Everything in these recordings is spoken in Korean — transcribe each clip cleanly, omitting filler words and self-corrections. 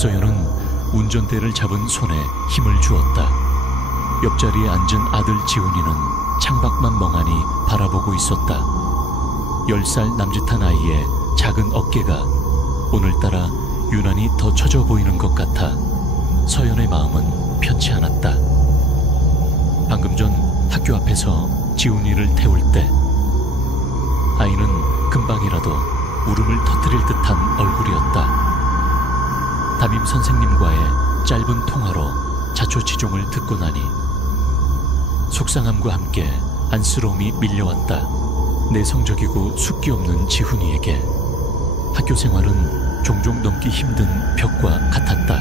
박서연은 운전대를 잡은 손에 힘을 주었다. 옆자리에 앉은 아들 지훈이는 창밖만 멍하니 바라보고 있었다. 10살 남짓한 아이의 작은 어깨가 오늘따라 유난히 더 처져 보이는 것 같아 서연의 마음은 편치 않았다. 방금 전 학교 앞에서 지훈이를 태울 때 아이는 금방이라도 울음을 터뜨릴 듯한 얼굴이었다. 담임 선생님과의 짧은 통화로 자초지종을 듣고 나니 속상함과 함께 안쓰러움이 밀려왔다. 내성적이고 숫기 없는 지훈이에게 학교 생활은 종종 넘기 힘든 벽과 같았다.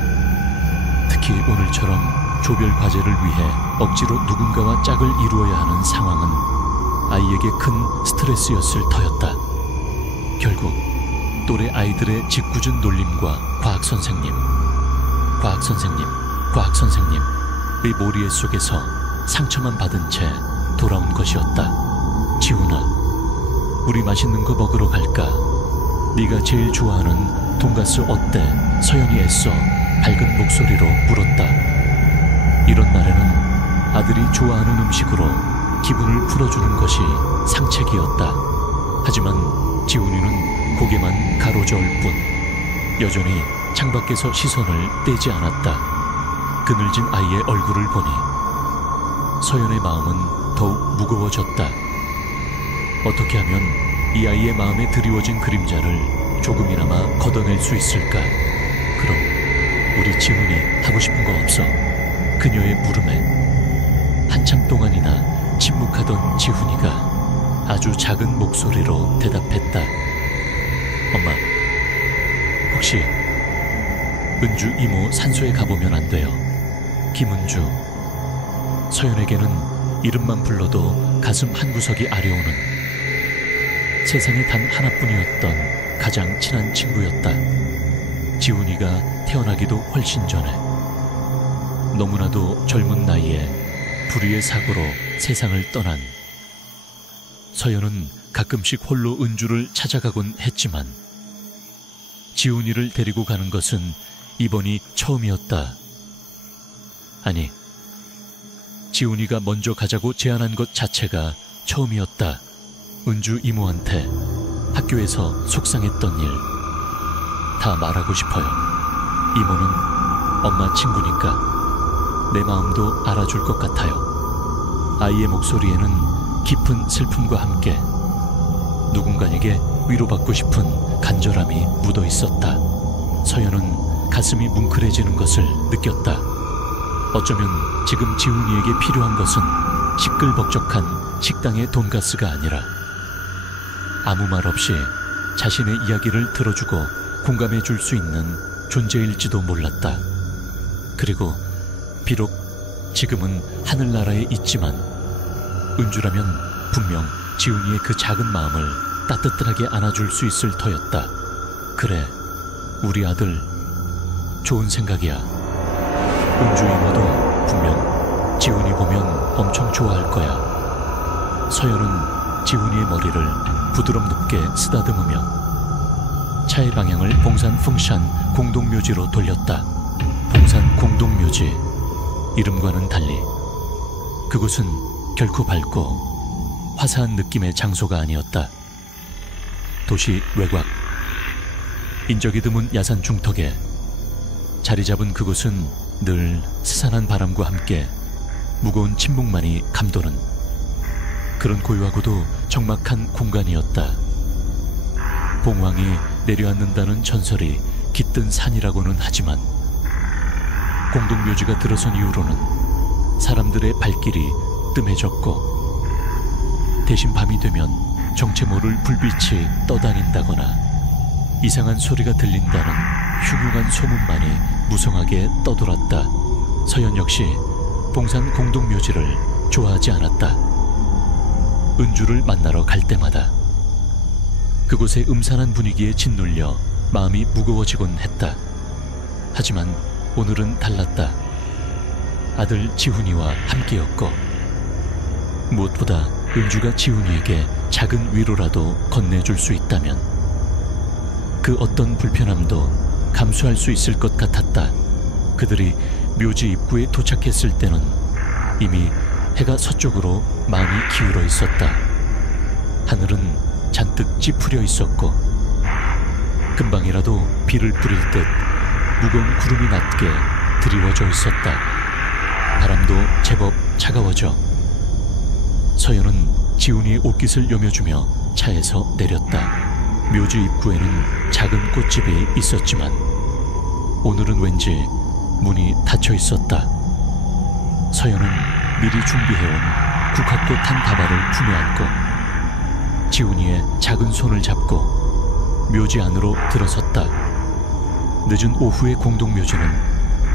특히 오늘처럼 조별 과제를 위해 억지로 누군가와 짝을 이루어야 하는 상황은 아이에게 큰 스트레스였을 터였다. 결국 또래 아이들의 짓궂은 놀림과 과학선생님의 머리에 속에서 상처만 받은 채 돌아온 것이었다. 지훈아, 우리 맛있는 거 먹으러 갈까? 네가 제일 좋아하는 돈가스 어때? 서연이 애써 밝은 목소리로 물었다. 이런 날에는 아들이 좋아하는 음식으로 기분을 풀어주는 것이 상책이었다. 하지만 지훈이는 고개만 가로저을 뿐 여전히 창밖에서 시선을 떼지 않았다. 그늘진 아이의 얼굴을 보니 서연의 마음은 더욱 무거워졌다. 어떻게 하면 이 아이의 마음에 드리워진 그림자를 조금이나마 걷어낼 수 있을까? 그럼 우리 지훈이 하고 싶은 거 없어? 그녀의 물음에 한참 동안이나 침묵하던 지훈이가 아주 작은 목소리로 대답했다. 엄마, 혹시 은주 이모 산소에 가보면 안 돼요? 김은주. 서연에게는 이름만 불러도 가슴 한구석이 아려오는 세상에 단 하나뿐이었던 가장 친한 친구였다. 지훈이가 태어나기도 훨씬 전에 너무나도 젊은 나이에 불의의 사고로 세상을 떠난 서연은 가끔씩 홀로 은주를 찾아가곤 했지만 지훈이를 데리고 가는 것은 이번이 처음이었다. 아니, 지훈이가 먼저 가자고 제안한 것 자체가 처음이었다. 은주 이모한테 학교에서 속상했던 일 다 말하고 싶어요. 이모는 엄마 친구니까 내 마음도 알아줄 것 같아요. 아이의 목소리에는 깊은 슬픔과 함께 누군가에게 위로받고 싶은 간절함이 묻어 있었다. 서연은 가슴이 뭉클해지는 것을 느꼈다. 어쩌면 지금 지훈이에게 필요한 것은 시끌벅적한 식당의 돈가스가 아니라 아무 말 없이 자신의 이야기를 들어주고 공감해 줄 수 있는 존재일지도 몰랐다. 그리고 비록 지금은 하늘나라에 있지만 은주라면 분명 지훈이의 그 작은 마음을 따뜻하게 안아줄 수 있을 터였다. 그래, 우리 아들 좋은 생각이야. 은주 이모도 분명 지훈이 보면 엄청 좋아할 거야. 서연은 지훈이의 머리를 부드럽게 쓰다듬으며 차의 방향을 봉산 풍샨 공동묘지로 돌렸다. 봉산 공동묘지, 이름과는 달리 그곳은 결코 밝고 화사한 느낌의 장소가 아니었다. 도시 외곽, 인적이 드문 야산 중턱에 자리 잡은 그곳은 늘 스산한 바람과 함께 무거운 침묵만이 감도는 그런 고요하고도 적막한 공간이었다. 봉황이 내려앉는다는 전설이 깃든 산이라고는 하지만 공동묘지가 들어선 이후로는 사람들의 발길이 뜸해졌고 대신 밤이 되면 정체 모를 불빛이 떠다닌다거나 이상한 소리가 들린다는 흉흉한 소문만이 무성하게 떠돌았다. 서연 역시 봉산 공동묘지를 좋아하지 않았다. 은주를 만나러 갈 때마다 그곳의 음산한 분위기에 짓눌려 마음이 무거워지곤 했다. 하지만 오늘은 달랐다. 아들 지훈이와 함께였고 무엇보다 은주가 지훈이에게 작은 위로라도 건네줄 수 있다면 그 어떤 불편함도 감수할 수 있을 것 같았다. 그들이 묘지 입구에 도착했을 때는 이미 해가 서쪽으로 많이 기울어 있었다. 하늘은 잔뜩 찌푸려 있었고 금방이라도 비를 뿌릴 듯 무거운 구름이 낮게 드리워져 있었다. 바람도 제법 차가워져. 서연은 지훈이의 옷깃을 여며주며 차에서 내렸다. 묘지 입구에는 작은 꽃집이 있었지만 오늘은 왠지 문이 닫혀 있었다. 서연은 미리 준비해온 국화꽃 한 다발을 품에 안고 지훈이의 작은 손을 잡고 묘지 안으로 들어섰다. 늦은 오후의 공동묘지는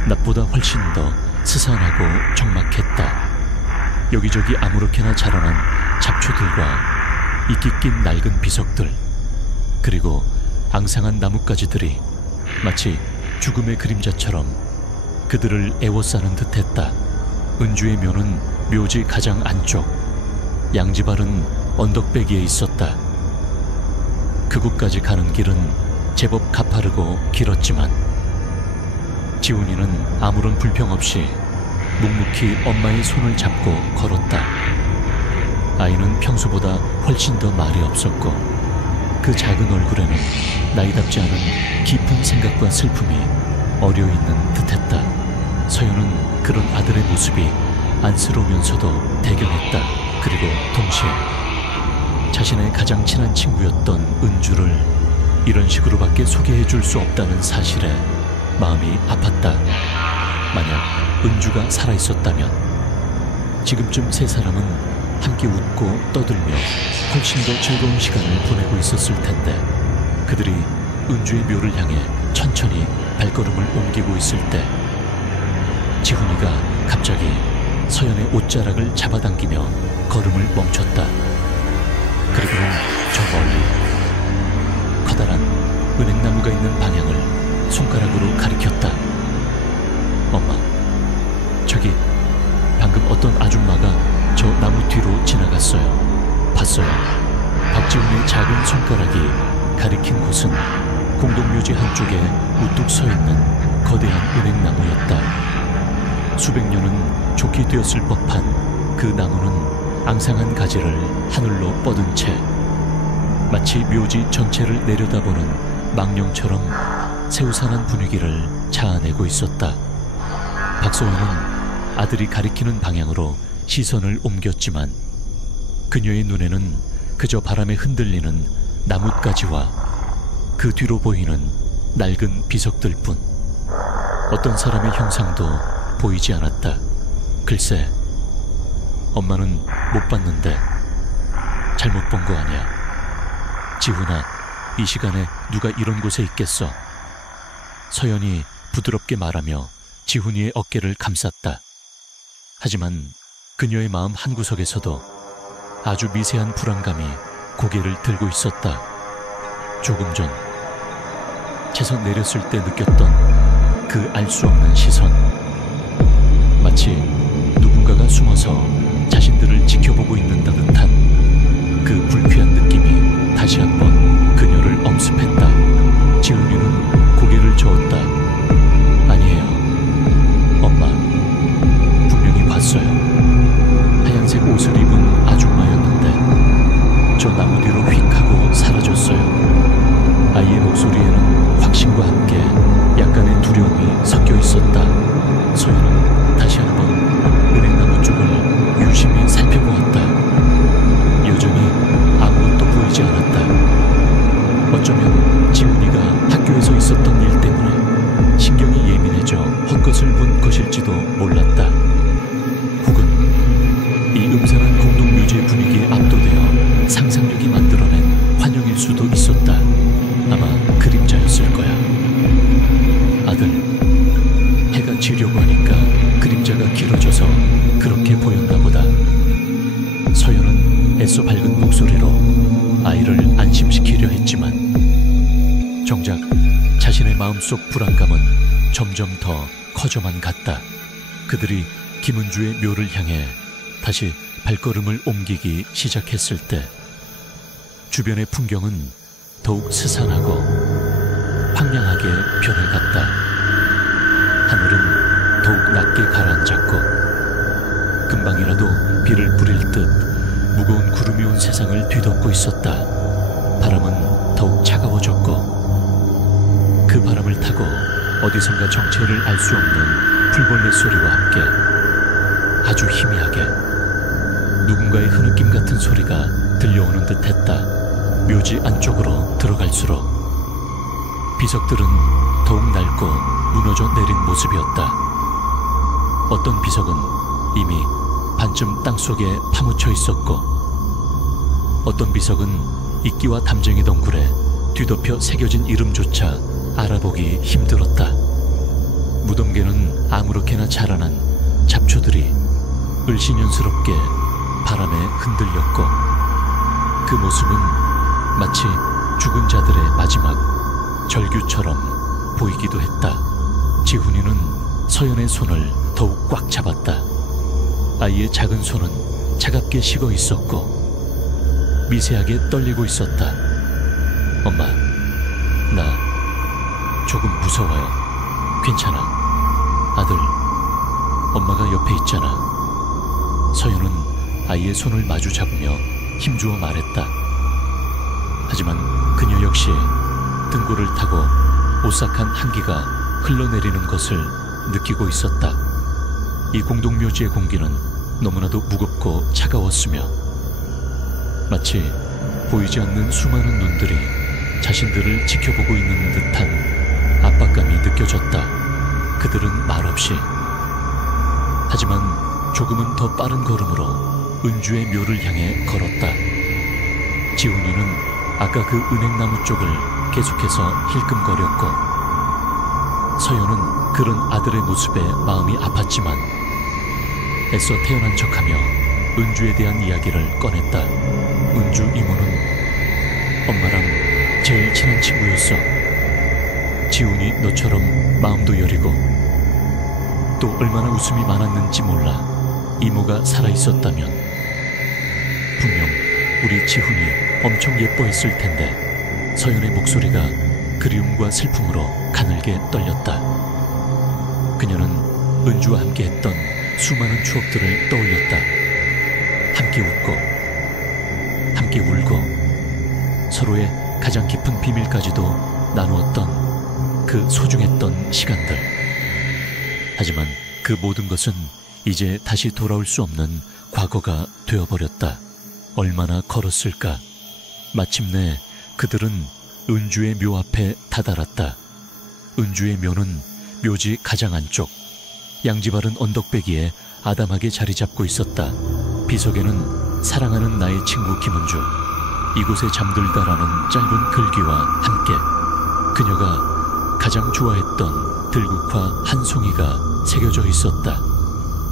낮보다 훨씬 더 스산하고 적막했다. 여기저기 아무렇게나 자라난 잡초들과 이끼 낀 낡은 비석들, 그리고 앙상한 나뭇가지들이 마치 죽음의 그림자처럼 그들을 애워싸는 듯했다. 은주의 묘는 묘지 가장 안쪽, 양지발은 언덕배기에 있었다. 그곳까지 가는 길은 제법 가파르고 길었지만 지훈이는 아무런 불평 없이 묵묵히 엄마의 손을 잡고 걸었다. 아이는 평소보다 훨씬 더 말이 없었고 그 작은 얼굴에는 나이답지 않은 깊은 생각과 슬픔이 어려있는 듯했다. 서연은 그런 아들의 모습이 안쓰러우면서도 대견했다. 그리고 동시에 자신의 가장 친한 친구였던 은주를 이런 식으로밖에 소개해줄 수 없다는 사실에 마음이 아팠다. 만약 은주가 살아있었다면 지금쯤 세 사람은 함께 웃고 떠들며 훨씬 더 즐거운 시간을 보내고 있었을 텐데 그들이 은주의 묘를 향해 천천히 발걸음을 옮기고 있을 때 지훈이가 갑자기 서연의 옷자락을 잡아당기며 걸음을 멈췄다. 그리고는 저 멀리 커다란 은행나무가 있는 방향을 손가락으로 가리켰다. 엄마, 저기 방금 어떤 아줌마가 저 나무 뒤로 지나갔어요. 봤어요. 박지훈의 작은 손가락이 가리킨 곳은 공동묘지 한쪽에 우뚝 서 있는 거대한 은행나무였다. 수백 년은 좋게 되었을 법한 그 나무는 앙상한 가지를 하늘로 뻗은 채 마치 묘지 전체를 내려다보는 망령처럼 새우산한 분위기를 자아내고 있었다. 박소연은 아들이 가리키는 방향으로 시선을 옮겼지만 그녀의 눈에는 그저 바람에 흔들리는 나뭇가지와 그 뒤로 보이는 낡은 비석들뿐 어떤 사람의 형상도 보이지 않았다. 글쎄, 엄마는 못 봤는데 잘못 본 거 아니야. 지훈아, 이 시간에 누가 이런 곳에 있겠어? 서연이 부드럽게 말하며 지훈이의 어깨를 감쌌다. 하지만 그녀의 마음 한구석에서도 아주 미세한 불안감이 고개를 들고 있었다. 조금 전 채서 내렸을 때 느꼈던 그 알 수 없는 시선, 마치 누군가가 숨어서 자신들을 지켜보고 있는다 듯한 그 불쾌한 느낌이 다시 한번 그녀를 엄습했다. 지훈이는 고개를 저었다. 아니에요, 엄마, 분명히 봤어요. 하얀색 옷을 입은 아줌마였는데 저 나무 뒤로 휙 하고 사라졌어요. 아이의 목소리에는 확신과 함께 약간의 두려움이 섞여 있었다. 서연은 다시 한번 은행나무 쪽을 유심히 살펴보았다. 여전히 아무것도 보이지 않았다. 어쩌면 지훈이가 학교에서 있었던 일 때문에 신경이 예민해져 헛것을 본 것일지도 몰랐다. 혹은 이 음산한 공동묘지의 분위기에 압도되어 상상력이 만들어낸 환영일 수도 있었다. 아마 그림자였을 거야. 아들, 해가 지려고 하니까 그림자가 길어져서 그렇게 보였나 보다. 서연은 애써 밝은 목소리로 아이를 안심시키려 했지만 정작 자신의 마음속 불안감은 점점 더 커져만 갔다. 그들이 김은주의 묘를 향해 다시 발걸음을 옮기기 시작했을 때 주변의 풍경은 더욱 스산하고 황량한 청량하게 변해갔다. 하늘은 더욱 낮게 가라앉았고 금방이라도 비를 뿌릴 듯 무거운 구름이 온 세상을 뒤덮고 있었다. 바람은 더욱 차가워졌고 그 바람을 타고 어디선가 정체를 알 수 없는 풀벌레 소리와 함께 아주 희미하게 누군가의 흐느낌 같은 소리가 들려오는 듯 했다. 묘지 안쪽으로 들어갈수록 비석들은 더욱 낡고 무너져 내린 모습이었다. 어떤 비석은 이미 반쯤 땅속에 파묻혀 있었고 어떤 비석은 이끼와 담쟁이 덩굴에 뒤덮여 새겨진 이름조차 알아보기 힘들었다. 무덤계는 아무렇게나 자라난 잡초들이 을씨년스럽게 바람에 흔들렸고 그 모습은 마치 죽은 자들의 마지막 절규처럼 보이기도 했다. 지훈이는 서연의 손을 더욱 꽉 잡았다. 아이의 작은 손은 차갑게 식어 있었고 미세하게 떨리고 있었다. 엄마, 나 조금 무서워요. 괜찮아. 아들, 엄마가 옆에 있잖아. 서연은 아이의 손을 마주 잡으며 힘주어 말했다. 하지만 그녀 역시 등골을 타고 오싹한 한기가 흘러내리는 것을 느끼고 있었다. 이 공동묘지의 공기는 너무나도 무겁고 차가웠으며 마치 보이지 않는 수많은 눈들이 자신들을 지켜보고 있는 듯한 압박감이 느껴졌다. 그들은 말없이 하지만 조금은 더 빠른 걸음으로 은주의 묘를 향해 걸었다. 지훈이는 아까 그 은행나무 쪽을 계속해서 힐끔거렸고 서연은 그런 아들의 모습에 마음이 아팠지만 애써 태어난 척하며 은주에 대한 이야기를 꺼냈다. 은주 이모는 엄마랑 제일 친한 친구였어. 지훈이 너처럼 마음도 여리고 또 얼마나 웃음이 많았는지 몰라. 이모가 살아있었다면 분명 우리 지훈이 엄청 예뻐했을 텐데. 서연의 목소리가 그리움과 슬픔으로 가늘게 떨렸다. 그녀는 은주와 함께 했던 수많은 추억들을 떠올렸다. 함께 웃고 함께 울고 서로의 가장 깊은 비밀까지도 나누었던 그 소중했던 시간들. 하지만 그 모든 것은 이제 다시 돌아올 수 없는 과거가 되어버렸다. 얼마나 걸었을까. 마침내 그들은 은주의 묘 앞에 다다랐다. 은주의 묘는 묘지 가장 안쪽 양지바른 언덕배기에 아담하게 자리 잡고 있었다. 비석에는 사랑하는 나의 친구 김은주, 이곳에 잠들다라는 짧은 글귀와 함께 그녀가 가장 좋아했던 들국화 한 송이가 새겨져 있었다.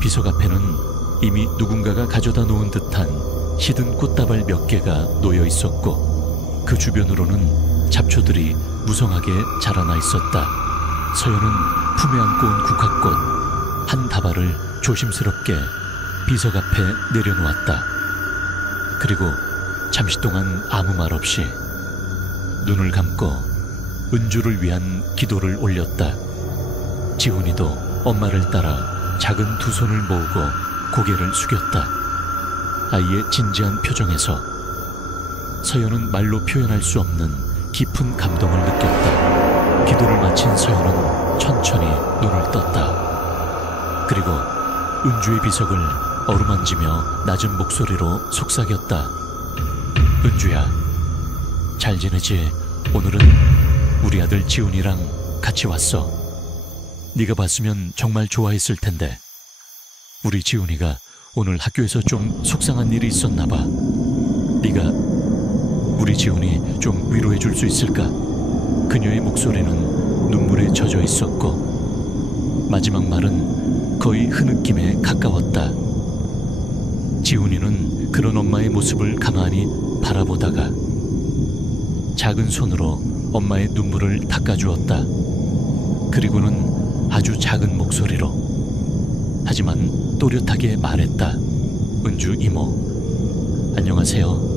비석 앞에는 이미 누군가가 가져다 놓은 듯한 시든 꽃다발 몇 개가 놓여 있었고 그 주변으로는 잡초들이 무성하게 자라나 있었다. 서연은 품에 안고 온 국화꽃 한 다발을 조심스럽게 비석 앞에 내려놓았다. 그리고 잠시 동안 아무 말 없이 눈을 감고 은주를 위한 기도를 올렸다. 지훈이도 엄마를 따라 작은 두 손을 모으고 고개를 숙였다. 아이의 진지한 표정에서 서연은 말로 표현할 수 없는 깊은 감동을 느꼈다. 기도를 마친 서연은 천천히 눈을 떴다. 그리고 은주의 비석을 어루만지며 낮은 목소리로 속삭였다. 은주야, 잘 지내지? 오늘은 우리 아들 지훈이랑 같이 왔어. 네가 봤으면 정말 좋아했을 텐데. 우리 지훈이가 오늘 학교에서 좀 속상한 일이 있었나 봐. 네가 우리 지훈이 좀 위로해 줄 수 있을까? 그녀의 목소리는 눈물에 젖어 있었고 마지막 말은 거의 흐느낌에 가까웠다. 지훈이는 그런 엄마의 모습을 가만히 바라보다가 작은 손으로 엄마의 눈물을 닦아주었다. 그리고는 아주 작은 목소리로 하지만 또렷하게 말했다. 은주 이모, 안녕하세요.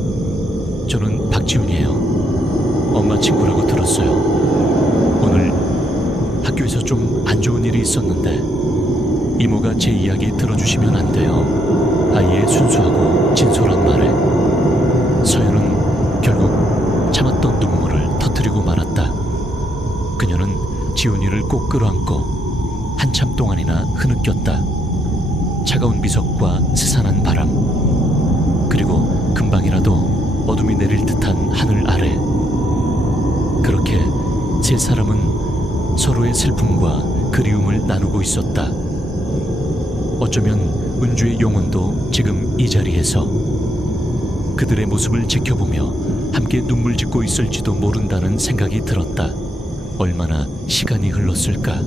저는 박지훈이에요. 엄마 친구라고 들었어요. 오늘 학교에서 좀 안 좋은 일이 있었는데 이모가 제 이야기 들어주시면 안 돼요. 아이의 순수하고 진솔한 말에 서연은 결국 참았던 눈물을 터뜨리고 말았다. 그녀는 지훈이를 꼭 끌어안고 한참 동안이나 흐느꼈다. 차가운 미석과 스산한 바람, 그리고 금방이라도 어둠이 내릴 듯한 하늘 아래, 그렇게 세 사람은 서로의 슬픔과 그리움을 나누고 있었다. 어쩌면 은주의 영혼도 지금 이 자리에서 그들의 모습을 지켜보며 함께 눈물 짓고 있을지도 모른다는 생각이 들었다. 얼마나 시간이 흘렀을까.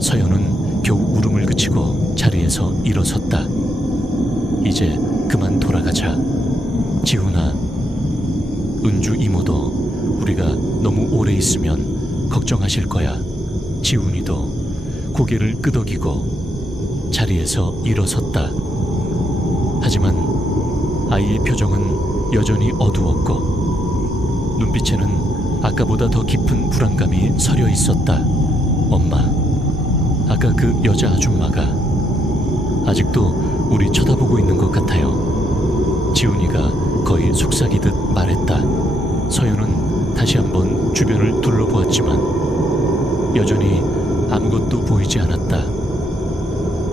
서연은 겨우 울음을 그치고 자리에서 일어섰다. 이제 그만 돌아가자. 지훈아, 은주 이모도 우리가 너무 오래 있으면 걱정하실 거야. 지훈이도 고개를 끄덕이고 자리에서 일어섰다. 하지만 아이의 표정은 여전히 어두웠고 눈빛에는 아까보다 더 깊은 불안감이 서려 있었다. 엄마, 아까 그 여자 아줌마가 아직도 우리 쳐다보고 있는 것 같아요. 지훈이가 거의 속삭이듯 말했다. 서연은 다시 한번 주변을 둘러보았지만 여전히 아무것도 보이지 않았다.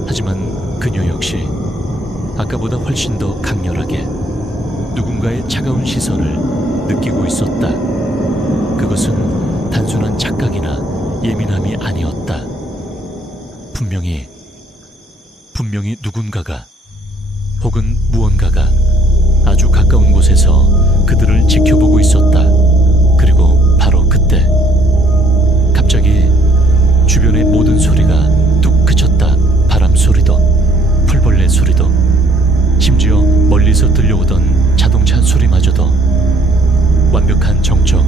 하지만 그녀 역시 아까보다 훨씬 더 강렬하게 누군가의 차가운 시선을 느끼고 있었다. 그것은 단순한 착각이나 예민함이 아니었다. 분명히 누군가가 혹은 무언가가 아주 가까운 곳에서 그들을 지켜보고 있었다. 그리고 바로 그때 갑자기 주변의 모든 소리가 뚝 그쳤다. 바람 소리도, 풀벌레 소리도, 심지어 멀리서 들려오던 자동차 소리마저도 완벽한 정적,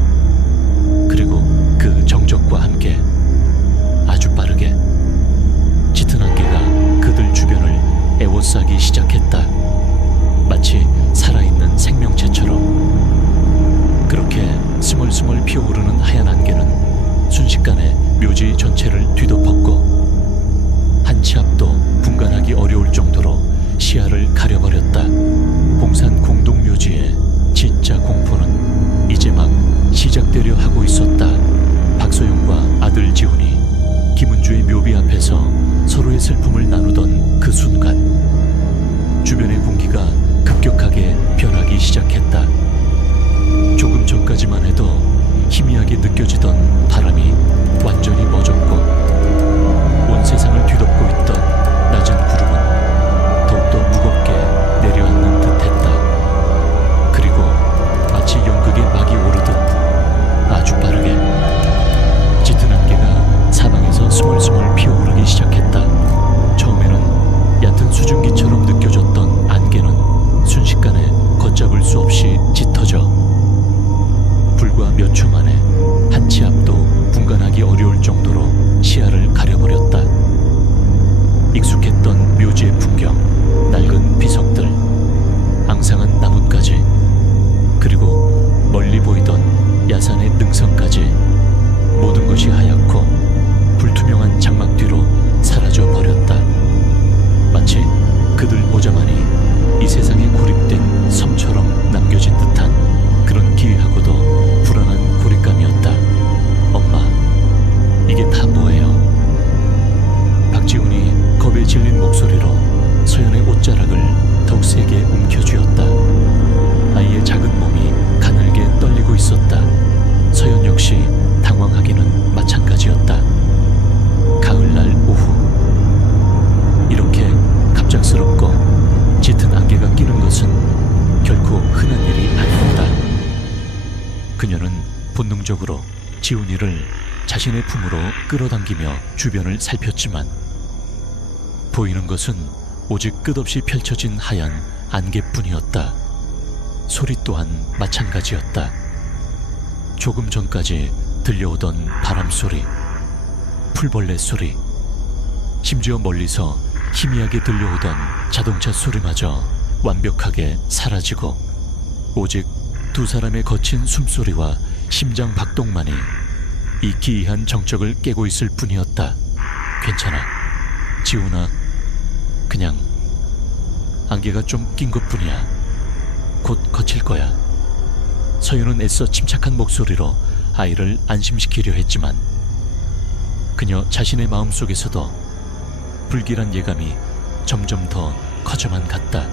그리고 그 정적과 함께 아주 빠르게 짙은 안개가 그들 주변을 에워싸기 시작했다. 마치 살아있는 생명체처럼. 그렇게 스멀스멀 피어오르는 하얀 안개는 순식간에 묘지 전체를 뒤덮었고 한치 앞도 분간하기 어려울 정도로 시야를 가려버렸다. 봉산 공동묘지의 진짜 공포는 이제 막 시작되려 하고 있었다. 박소영과 아들 지훈이 김은주의 묘비 앞에서 서로의 슬픔을 나누던 그 순간 주변의 공기가 급격하게 변하기 시작했다. 조금 전까지만 해도 희미하게 느껴지던 바람이 완전히 멎었고 온 세상을 뒤덮고 있던 낮은 구름은 더욱더 무겁게 내려앉는 듯했다. 그리고 마치 연극의 막이 오르듯 아주 빠르게 짙은 안개가 사방에서 스멀스멀 피어오르기 시작했다. 처음에는 얕은 수증기처럼 느껴졌던 안개는 순식간에 걷잡을 수 없이 짙어져 불과 몇 초 만에 한치 앞도 분간하기 어려울 정도로 시야를 가려버렸다. 익숙했던 묘지의 풍경, 낡은 비석들, 앙상한 나뭇가지, 그리고 멀리 보이던 야산의 능선까지 모든 것이 하얗고 불투명한 장막 뒤로 사라져 버렸다. 마치 그들 보자마니 이 세상에 고립된 섬처럼 남겨진 듯한 그런 기이하고도 불안한 고립감이었다. 엄마, 이게 다 뭐예요? 박지훈이 겁에 질린 목소리로 서연의 옷자락을 더욱 세게 움켜쥐었다. 아이의 작은 몸이 가늘게 떨리고 있었다. 서연 역시 당황하기는 마찬가지였다. 가을날 오후, 이렇게 갑작스럽고 짙은 안개가 끼는 것은 결코 흔한 일이 아니었다. 그녀는 본능적으로 지훈이를 자신의 품으로 끌어당기며 주변을 살폈지만 보이는 것은 오직 끝없이 펼쳐진 하얀 안개뿐이었다. 소리 또한 마찬가지였다. 조금 전까지 들려오던 바람 소리, 풀벌레 소리, 심지어 멀리서 희미하게 들려오던 자동차 소리마저 완벽하게 사라지고 오직 두 사람의 거친 숨소리와 심장 박동만이 이 기이한 정적을 깨고 있을 뿐이었다. 괜찮아, 지훈아. 그냥 안개가 좀 낀 것뿐이야. 곧 거칠 거야. 서윤은 애써 침착한 목소리로 아이를 안심시키려 했지만 그녀 자신의 마음속에서도 불길한 예감이 점점 더 커져만 갔다.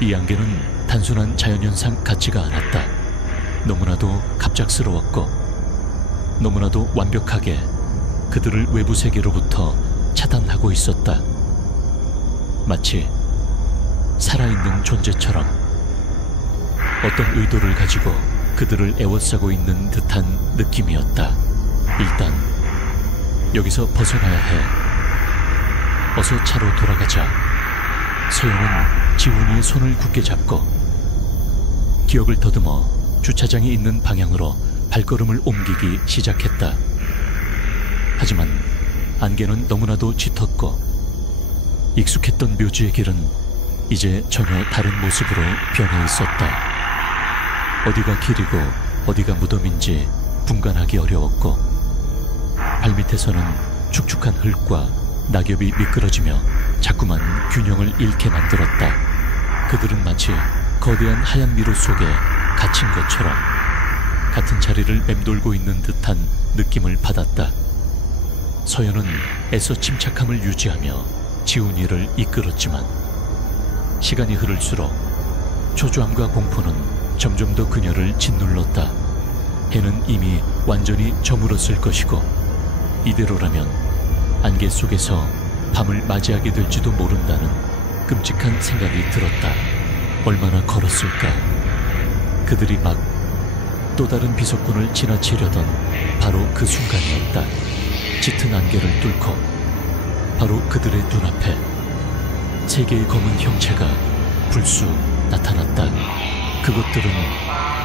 이 안개는 단순한 자연현상 같지가 않았다. 너무나도 갑작스러웠고 너무나도 완벽하게 그들을 외부 세계로부터 차단하고 있었다. 마치 살아있는 존재처럼 어떤 의도를 가지고 그들을 애워싸고 있는 듯한 느낌이었다. 일단 여기서 벗어나야 해. 어서 차로 돌아가자. 서연은 지훈이의 손을 굳게 잡고 기억을 더듬어 주차장이 있는 방향으로 발걸음을 옮기기 시작했다. 하지만 안개는 너무나도 짙었고 익숙했던 묘지의 길은 이제 전혀 다른 모습으로 변해 있었다. 어디가 길이고 어디가 무덤인지 분간하기 어려웠고 발밑에서는 축축한 흙과 낙엽이 미끄러지며 자꾸만 균형을 잃게 만들었다. 그들은 마치 거대한 하얀 미로 속에 갇힌 것처럼 같은 자리를 맴돌고 있는 듯한 느낌을 받았다. 서연은 애써 침착함을 유지하며 지훈이를 이끌었지만 시간이 흐를수록 초조함과 공포는 점점 더 그녀를 짓눌렀다. 해는 이미 완전히 저물었을 것이고 이대로라면 안개 속에서 밤을 맞이하게 될지도 모른다는 끔찍한 생각이 들었다. 얼마나 걸었을까? 그들이 막 또 다른 비석군을 지나치려던 바로 그 순간이었다. 짙은 안개를 뚫고 바로 그들의 눈앞에 세 개의 검은 형체가 불쑥 나타났다. 그것들은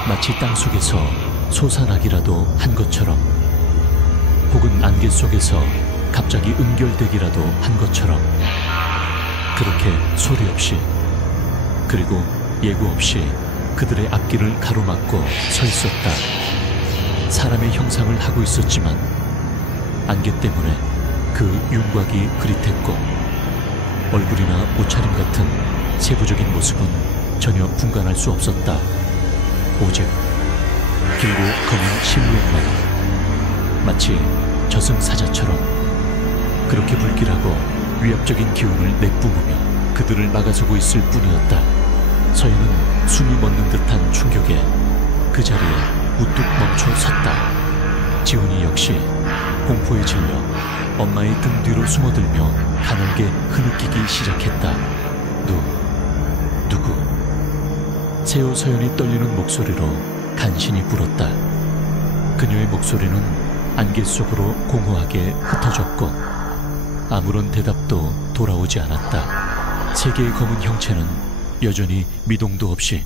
마치 땅속에서 솟아나기라도 한 것처럼 혹은 안개 속에서 갑자기 응결되기라도 한 것처럼 그렇게 소리 없이 그리고 예고 없이 그들의 앞길을 가로막고 서 있었다. 사람의 형상을 하고 있었지만 안개 때문에 그 윤곽이 흐릿했고 얼굴이나 옷차림 같은 세부적인 모습은 전혀 분간할 수 없었다. 오직 길고 검은 실루엣만 마치 저승사자처럼 그렇게 불길하고 위협적인 기운을 내뿜으며 그들을 막아서고 있을 뿐이었다. 서연은 숨이 멎는 듯한 충격에 그 자리에 우뚝 멈춰 섰다. 지훈이 역시 공포에 질려 엄마의 등 뒤로 숨어들며 가늘게 흐느끼기 시작했다. 누구? 새우 서연이 떨리는 목소리로 간신히 물었다. 그녀의 목소리는 안개 속으로 공허하게 흩어졌고 아무런 대답도 돌아오지 않았다. 세 개의 검은 형체는 여전히 미동도 없이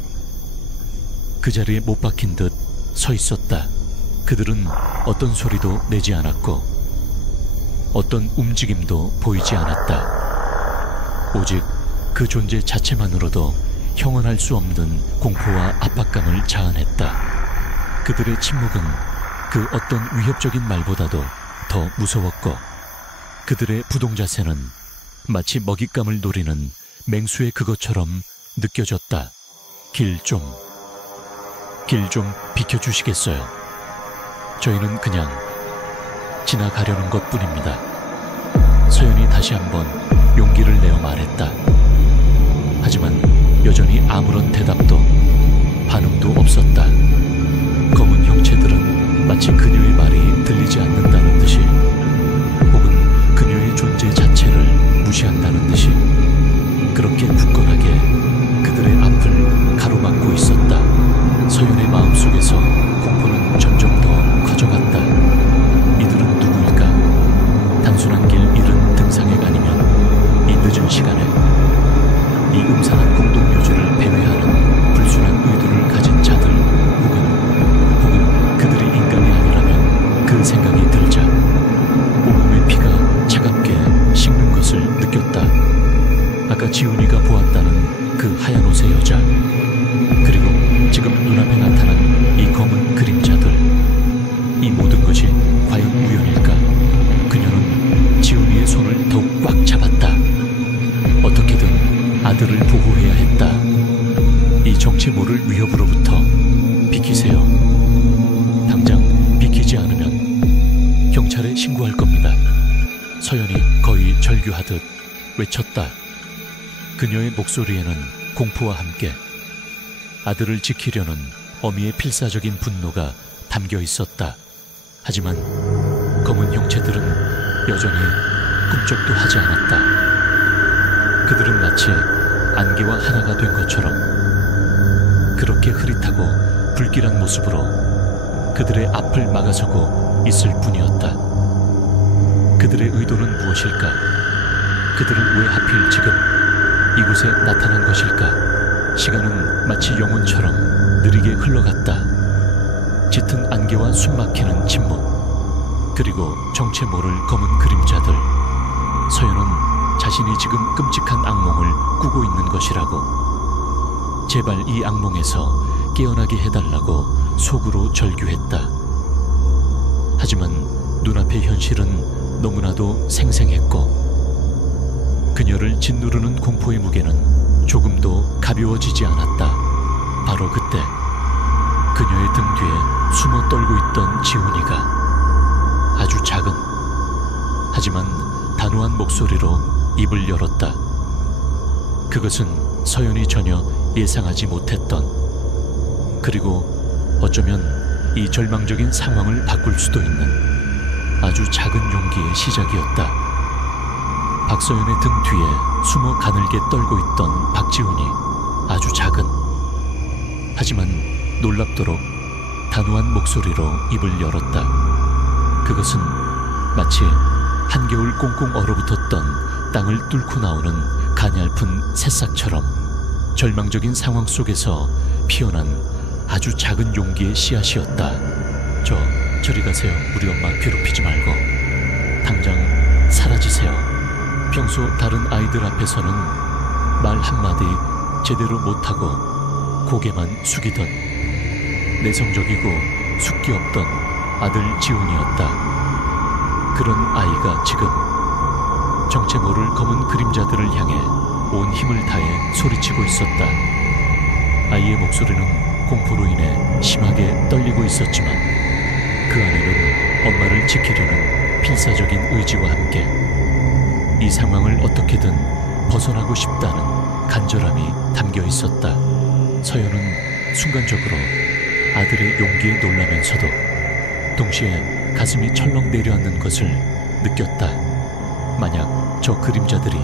그 자리에 못 박힌 듯 서 있었다. 그들은 어떤 소리도 내지 않았고 어떤 움직임도 보이지 않았다. 오직 그 존재 자체만으로도 형언할 수 없는 공포와 압박감을 자아냈다. 그들의 침묵은 그 어떤 위협적인 말보다도 더 무서웠고 그들의 부동자세는 마치 먹잇감을 노리는 맹수의 그것처럼 느껴졌다. 길 좀 비켜주시겠어요? 저희는 그냥 지나가려는 것뿐입니다. 서연이 다시 한번 용기를 내어 말했다. 하지만 여전히 아무런 대답도 반응도 없었다. 검은 형체들은 마치 그녀의 말이 들리지 않는다는 듯이 혹은 그녀의 존재 자체를 무시한다는 듯이 그렇게 굳건하게 그들의 앞을 가로막고 있었다. 서연의 마음속에서 공포는 점점 더 커져갔다. 이들은 누구일까? 단순한 길 잃은 등산객 아니면 이 늦은 시간에 이 음산한 공동묘지를 배회하는 불순한 의도를 가진 자들 혹은 그들이 인간이 아니라면 그 생각이 들자 온몸의 피가 차갑게 식는 것을 느꼈다. 아까 지훈이가 보았다는 그 하얀 옷의 여자 그리고 지금 눈앞에 나타난 이 검은 그림자들 이 모든 것이 아들을 보호해야 했다. 이 정체 모를 위협으로부터 비키세요. 당장 비키지 않으면 경찰에 신고할 겁니다. 서연이 거의 절규하듯 외쳤다. 그녀의 목소리에는 공포와 함께 아들을 지키려는 어미의 필사적인 분노가 담겨 있었다. 하지만 검은 형체들은 여전히 꿈쩍도 하지 않았다. 그들은 마치 안개와 하나가 된 것처럼 그렇게 흐릿하고 불길한 모습으로 그들의 앞을 막아서고 있을 뿐이었다. 그들의 의도는 무엇일까? 그들은 왜 하필 지금 이곳에 나타난 것일까? 시간은 마치 영혼처럼 느리게 흘러갔다. 짙은 안개와 숨막히는 침묵, 그리고 정체 모를 검은 그림자들. 서연은 자신이 지금 끔찍한 악몽을 꾸고 있는 것이라고, 제발 이 악몽에서 깨어나게 해달라고 속으로 절규했다. 하지만 눈앞의 현실은 너무나도 생생했고 그녀를 짓누르는 공포의 무게는 조금도 가벼워지지 않았다. 바로 그때 그녀의 등 뒤에 숨어 떨고 있던 지훈이가 아주 작은, 하지만 단호한 목소리로 입을 열었다. 그것은 서연이 전혀 예상하지 못했던, 그리고 어쩌면 이 절망적인 상황을 바꿀 수도 있는 아주 작은 용기의 시작이었다. 박서연의 등 뒤에 숨어 가늘게 떨고 있던 박지훈이 아주 작은, 하지만 놀랍도록 단호한 목소리로 입을 열었다. 그것은 마치 한겨울 꽁꽁 얼어붙었던 땅을 뚫고 나오는 가냘픈 새싹처럼 절망적인 상황 속에서 피어난 아주 작은 용기의 씨앗이었다. 저리 가세요. 우리 엄마 괴롭히지 말고. 당장 사라지세요. 평소 다른 아이들 앞에서는 말 한마디 제대로 못하고 고개만 숙이던 내성적이고 숫기 없던 아들 지훈이었다. 그런 아이가 지금 정체 모를 검은 그림자들을 향해 온 힘을 다해 소리치고 있었다. 아이의 목소리는 공포로 인해 심하게 떨리고 있었지만 그 안에는 엄마를 지키려는 필사적인 의지와 함께 이 상황을 어떻게든 벗어나고 싶다는 간절함이 담겨 있었다. 서연은 순간적으로 아들의 용기에 놀라면서도 동시에 가슴이 철렁 내려앉는 것을 느꼈다. 만약 저 그림자들이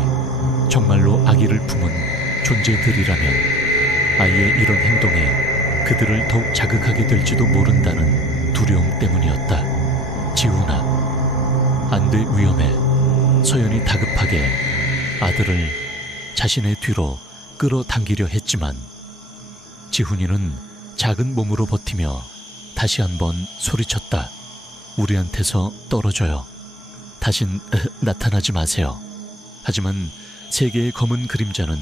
정말로 아기를 품은 존재들이라면 아이의 이런 행동에 그들을 더욱 자극하게 될지도 모른다는 두려움 때문이었다. 지훈아, 안 돼, 위험해. 서연이 다급하게 아들을 자신의 뒤로 끌어당기려 했지만 지훈이는 작은 몸으로 버티며 다시 한번 소리쳤다. 우리한테서 떨어져요. 다신 나타나지 마세요. 하지만 세 개의 검은 그림자는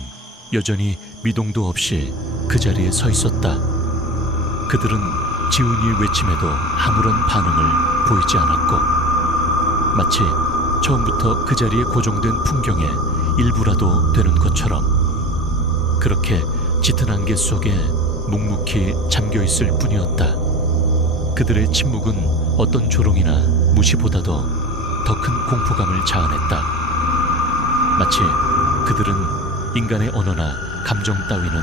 여전히 미동도 없이 그 자리에 서 있었다. 그들은 지훈이의 외침에도 아무런 반응을 보이지 않았고 마치 처음부터 그 자리에 고정된 풍경의 일부라도 되는 것처럼 그렇게 짙은 안개 속에 묵묵히 잠겨있을 뿐이었다. 그들의 침묵은 어떤 조롱이나 무시보다도 더 큰 공포감을 자아냈다. 마치 그들은 인간의 언어나 감정 따위는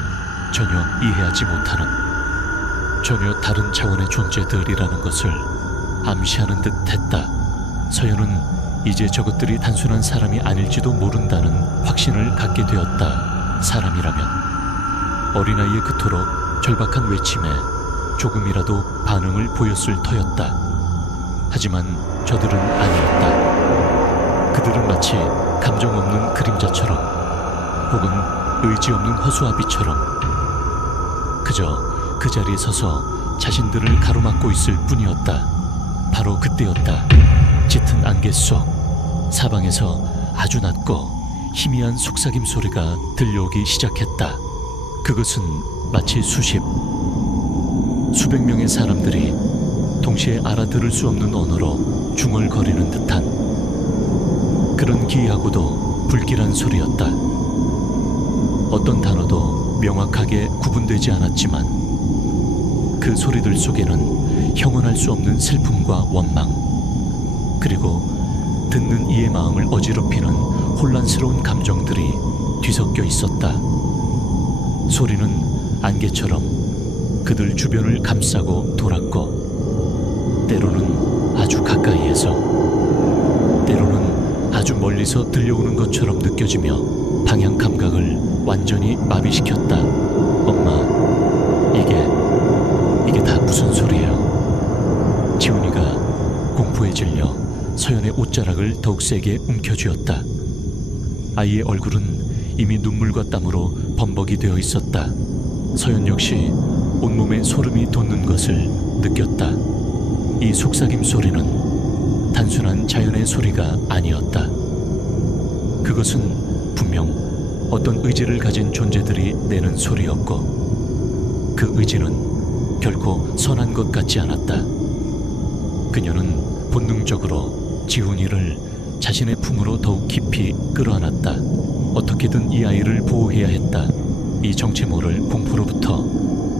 전혀 이해하지 못하는 전혀 다른 차원의 존재들이라는 것을 암시하는 듯 했다. 서연은 이제 저것들이 단순한 사람이 아닐지도 모른다는 확신을 갖게 되었다. 사람이라면 어린아이의 그토록 절박한 외침에 조금이라도 반응을 보였을 터였다. 하지만 저들은 아니었다. 그들은 마치 감정 없는 그림자처럼 혹은 의지 없는 허수아비처럼 그저 그 자리에 서서 자신들을 가로막고 있을 뿐이었다. 바로 그때였다. 짙은 안개 속 사방에서 아주 낮고 희미한 속삭임 소리가 들려오기 시작했다. 그것은 마치 수백 명의 사람들이 동시에 알아들을 수 없는 언어로 중얼거리는 듯한 그런 기이하고도 불길한 소리였다. 어떤 단어도 명확하게 구분되지 않았지만 그 소리들 속에는 형언할 수 없는 슬픔과 원망, 그리고 듣는 이의 마음을 어지럽히는 혼란스러운 감정들이 뒤섞여 있었다. 소리는 안개처럼 그들 주변을 감싸고 돌았고, 때로는 아주 가까이에서, 때로는 아주 멀리서 들려오는 것처럼 느껴지며 방향 감각을 완전히 마비시켰다. 엄마, 이게 다 무슨 소리예요? 지훈이가 공포에 질려 서연의 옷자락을 더욱 세게 움켜쥐었다. 아이의 얼굴은 이미 눈물과 땀으로 범벅이 되어 있었다. 서연 역시 온몸에 소름이 돋는 것을 느꼈다. 이 속삭임 소리는 단순한 자연의 소리가 아니었다. 그것은 분명 어떤 의지를 가진 존재들이 내는 소리였고, 그 의지는 결코 선한 것 같지 않았다. 그녀는 본능적으로 지훈이를 자신의 품으로 더욱 깊이 끌어안았다. 어떻게든 이 아이를 보호해야 했다. 이 정체 모를 공포로부터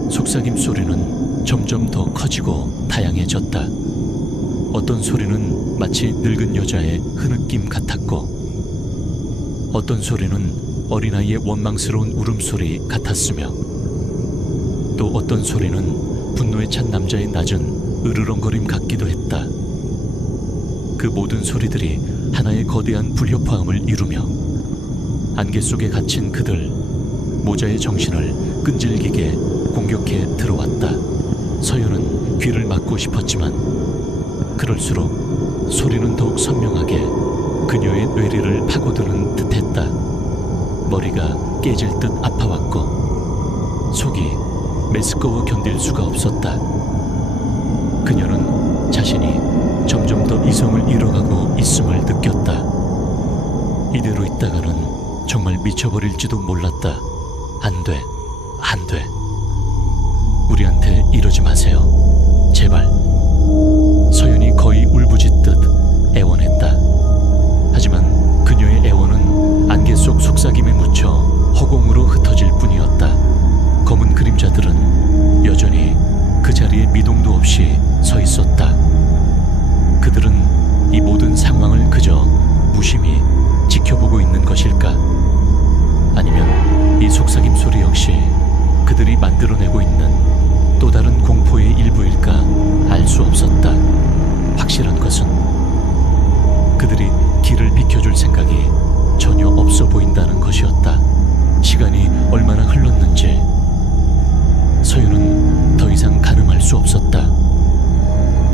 속삭임 소리는 점점 더 커지고 다양해졌다. 어떤 소리는 마치 늙은 여자의 흐느낌 같았고, 어떤 소리는 어린아이의 원망스러운 울음소리 같았으며, 또 어떤 소리는 분노에 찬 남자의 낮은 으르렁거림 같기도 했다. 그 모든 소리들이 하나의 거대한 불협화음을 이루며 안개 속에 갇힌 그들 모자의 정신을 끈질기게 공격해 들어왔다. 서연은 귀를 막고 싶었지만 그럴수록 소리는 더욱 선명하게 그녀의 뇌리를 파고드는 듯했다. 머리가 깨질 듯 아파왔고 속이 메스꺼워 견딜 수가 없었다. 그녀는 자신이 점점 더 이성을 잃어가고 있음을 느꼈다. 이대로 있다가는 정말 미쳐버릴지도 몰랐다. 안 돼, 안 돼. 우리한테 이러지 마세요. 제발. 서연이 거의 울부짖듯 애원했다. 하지만 그녀의 애원은 안개 속 속삭임에 묻혀 허공으로 흩어질 뿐이었다. 검은 그림자들은 여전히 그 자리에 미동도 없이 서 있었다. 그들은 이 모든 상황을 그저 무심히 지켜보고 있는 것일까? 아니면 이 속삭임 소리 역시 그들이 만들어내고 있는 또 다른 공포의 일부일까? 알 수 없었다. 확실한 것은 그들이 길을 비켜줄 생각이 전혀 없어 보인다는 것이었다. 시간이 얼마나 흘렀는지 서윤은 더 이상 가늠할 수 없었다.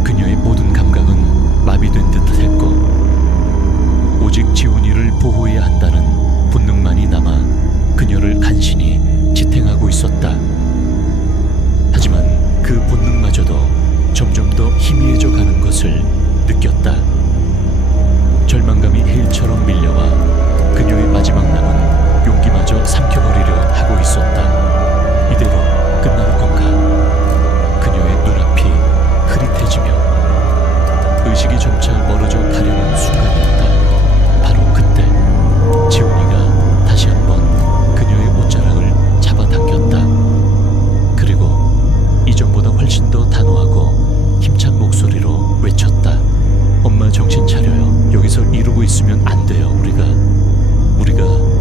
그녀의 모든 감각은 마비된 듯 했고 오직 지훈이를 보호해야 한다는 본능만이 남아 그녀를 간신히 지탱하고 있었다. 하지만 그 본능마저도 점점 더 희미해져 가는 것을 느꼈다. 절망감이 해일처럼 밀려와 그녀의 마지막 남은 용기마저 삼켜버리려 하고 있었다. 이대로 끝나는 건가? 그녀의 눈앞이 흐릿해지며 의식이 점차 멀어져 가려는 순간이었다. 바로 그때 지훈이가 다시 한번 그녀의 옷자락을 잡아당겼다. 그리고 이전보다 훨씬 더 단호하고 힘찬 목소리로 외쳤다. 엄마 정신 차려요. 여기서 이러고 있으면 안 돼요. 우리가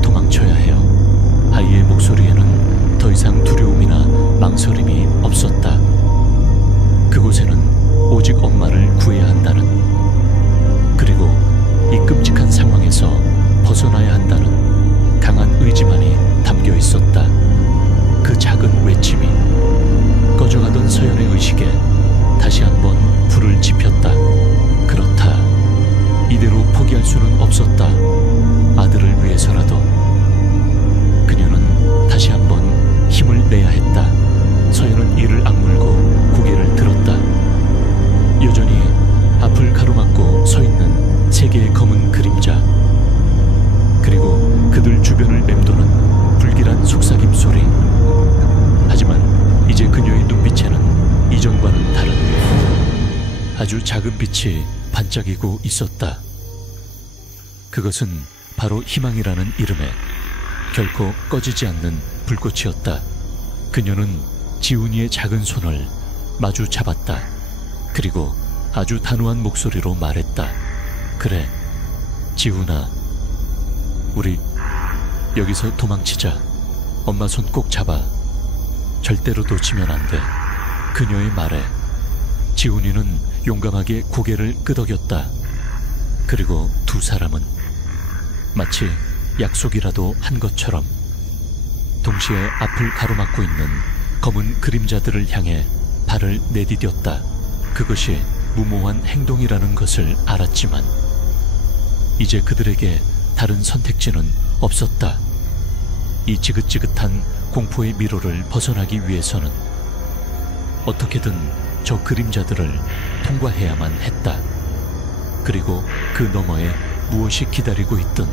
도망쳐야 해요. 아이의 목소리에는 더 이상 두려움이나 망설임이 없었다. 그곳에는 오직 엄마를 구해야 한다는, 그리고 이 끔찍한 상황에서 벗어나야 한다는 강한 의지만이 담겨 있었다. 그 작은 외침이 꺼져가던 서연의 의식에 다시 한번 불을 지폈다. 그렇다. 이대로 포기할 수는 없었다. 아들을 위해서라도. 그녀는 다시 한번 힘을 내야 했다. 서연은 이를 악물고 고개를 들었다. 여전히 앞을 가로막고 서 있는 세 개의 검은 그림자, 그리고 그들 주변을 맴도는 불길한 속삭임 소리. 하지만 이제 그녀의 눈빛에는 이전과는 다른 아주 작은 빛이 반짝이고 있었다. 그것은 바로 희망이라는 이름의 결코 꺼지지 않는 불꽃이었다. 그녀는 지훈이의 작은 손을 마주 잡았다. 그리고 아주 단호한 목소리로 말했다. 그래, 지훈아, 우리 여기서 도망치자. 엄마 손 꼭 잡아. 절대로 놓치면 안 돼. 그녀의 말에 지훈이는 용감하게 고개를 끄덕였다. 그리고 두 사람은 마치 약속이라도 한 것처럼 동시에 앞을 가로막고 있는 검은 그림자들을 향해 발을 내디뎠다. 그것이 무모한 행동이라는 것을 알았지만 이제 그들에게 다른 선택지는 없었다. 이 지긋지긋한 공포의 미로를 벗어나기 위해서는 어떻게든 저 그림자들을 통과해야만 했다. 그리고 그 너머에 무엇이 기다리고 있든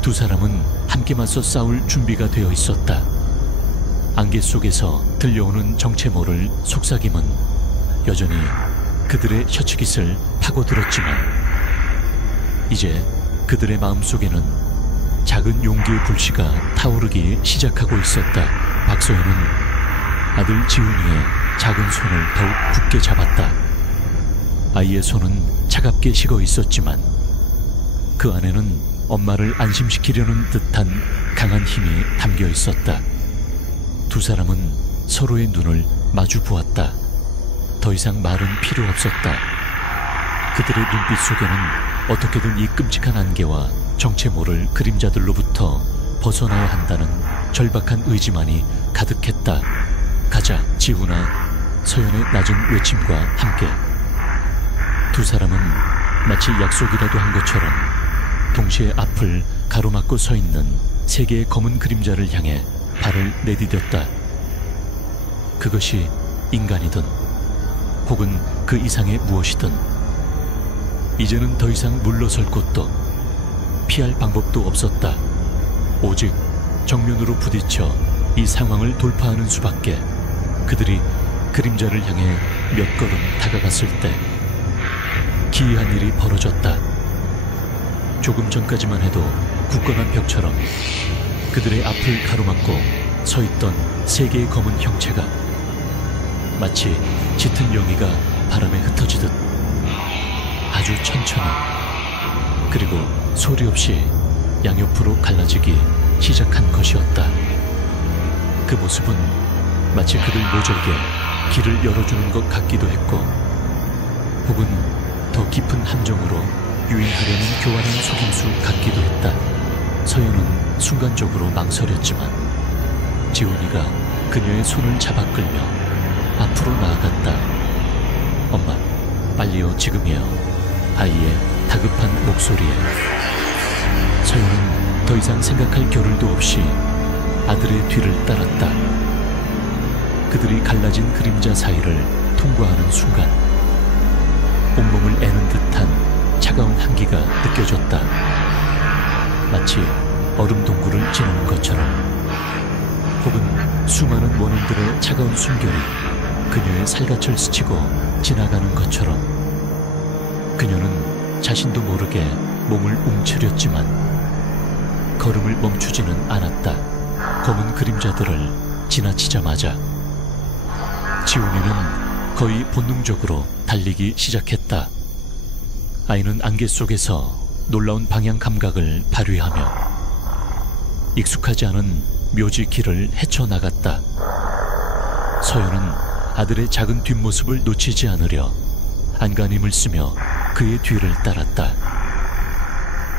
두 사람은 함께 맞서 싸울 준비가 되어 있었다. 안개 속에서 들려오는 정체모를 속삭임은 여전히 그들의 혀치깃을 파고들었지만 이제 그들의 마음속에는 작은 용기의 불씨가 타오르기 시작하고 있었다. 박소연은 아들 지훈이의 작은 손을 더욱 굳게 잡았다. 아이의 손은 차갑게 식어 있었지만 그 안에는 엄마를 안심시키려는 듯한 강한 힘이 담겨 있었다. 두 사람은 서로의 눈을 마주 보았다. 더 이상 말은 필요 없었다. 그들의 눈빛 속에는 어떻게든 이 끔찍한 안개와 정체모를 그림자들로부터 벗어나야 한다는 절박한 의지만이 가득했다. 가자, 지훈아. 서연의 낮은 외침과 함께 두 사람은 마치 약속이라도 한 것처럼 동시에 앞을 가로막고 서 있는 세 개의 검은 그림자를 향해 발을 내디뎠다. 그것이 인간이든 혹은 그 이상의 무엇이든 이제는 더 이상 물러설 곳도 피할 방법도 없었다. 오직 정면으로 부딪혀 이 상황을 돌파하는 수밖에. 그들이 그림자를 향해 몇 걸음 다가갔을 때 기이한 일이 벌어졌다. 조금 전까지만 해도 굳건한 벽처럼 그들의 앞을 가로막고 서 있던 세 개의 검은 형체가 마치 짙은 영이가 바람에 흩어지듯 아주 천천히 그리고 소리 없이 양옆으로 갈라지기 시작한 것이었다. 그 모습은 마치 그들 모절게 길을 열어주는 것 같기도 했고 혹은 더 깊은 함정으로 유인하려는 교활한 속임수 같기도 했다. 서연은 순간적으로 망설였지만 지훈이가 그녀의 손을 잡아 끌며 앞으로 나아갔다. 엄마, 빨리요, 지금이에요. 아이의 다급한 목소리에 서연은 더 이상 생각할 겨를도 없이 아들의 뒤를 따랐다. 그들이 갈라진 그림자 사이를 통과하는 순간 온몸을 애는 듯한 차가운 한기가 느껴졌다. 마치 얼음 동굴을 지나는 것처럼 혹은 수많은 원혼들의 차가운 숨결이 그녀의 살갗을 스치고 지나가는 것처럼 그녀는 자신도 모르게 몸을 움츠렸지만 걸음을 멈추지는 않았다. 검은 그림자들을 지나치자마자 지훈이는 거의 본능적으로 달리기 시작했다. 아이는 안개 속에서 놀라운 방향 감각을 발휘하며 익숙하지 않은 묘지 길을 헤쳐나갔다. 서연은 아들의 작은 뒷모습을 놓치지 않으려 안간힘을 쓰며 그의 뒤를 따랐다.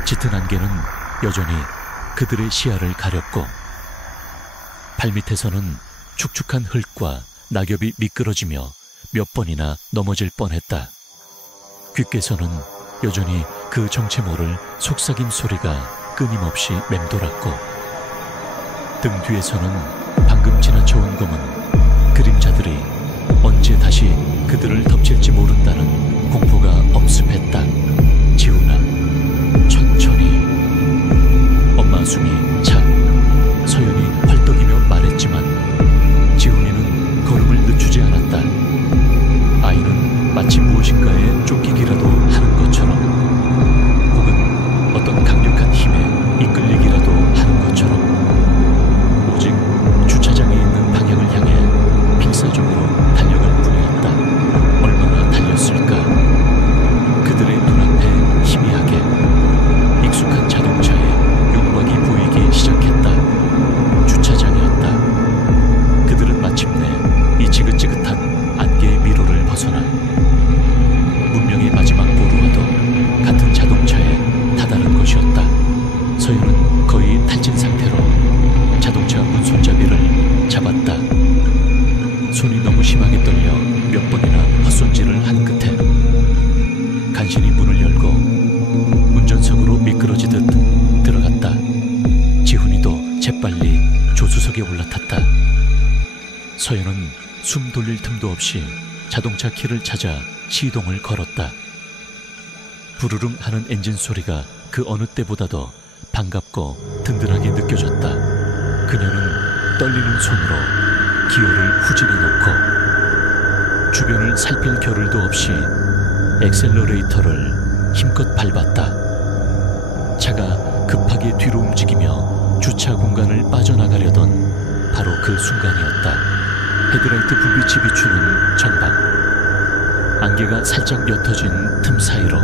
짙은 안개는 여전히 그들의 시야를 가렸고 발밑에서는 축축한 흙과 낙엽이 미끄러지며 몇 번이나 넘어질 뻔했다. 귓께서는 여전히 그 정체모를 속삭임 소리가 끊임없이 맴돌았고 등 뒤에서는 방금 지나쳐온 검은 그림자들이 언제 다시 그들을 덮칠지 모른다는 공포가 엄습했다. 지훈아, 천천히. 엄마 숨이 차. 서연이 헐떡이며 말했지만 지훈이는 걸음을 늦추지 않았다. 아이는 마치 무엇인가에 쫓기기라도 하는 것처럼 혹은 어떤 강력한 힘에 이끌리기라도 하는 것처럼 서연은 거의 탈진 상태로 자동차 문 손잡이를 잡았다. 손이 너무 심하게 떨려 몇 번이나 헛손질을 한 끝에 간신히 문을 열고 운전석으로 미끄러지듯 들어갔다. 지훈이도 재빨리 조수석에 올라탔다. 서연은 숨 돌릴 틈도 없이 자동차 키를 찾아 시동을 걸었다. 부르릉 하는 엔진 소리가 그 어느 때보다도 반갑고 든든하게 느껴졌다. 그녀는 떨리는 손으로 기어를 후진해 놓고 주변을 살필 겨를도 없이 엑셀러레이터를 힘껏 밟았다. 차가 급하게 뒤로 움직이며 주차 공간을 빠져나가려던 바로 그 순간이었다. 헤드라이트 불빛이 비추는 전방, 안개가 살짝 옅어진 틈 사이로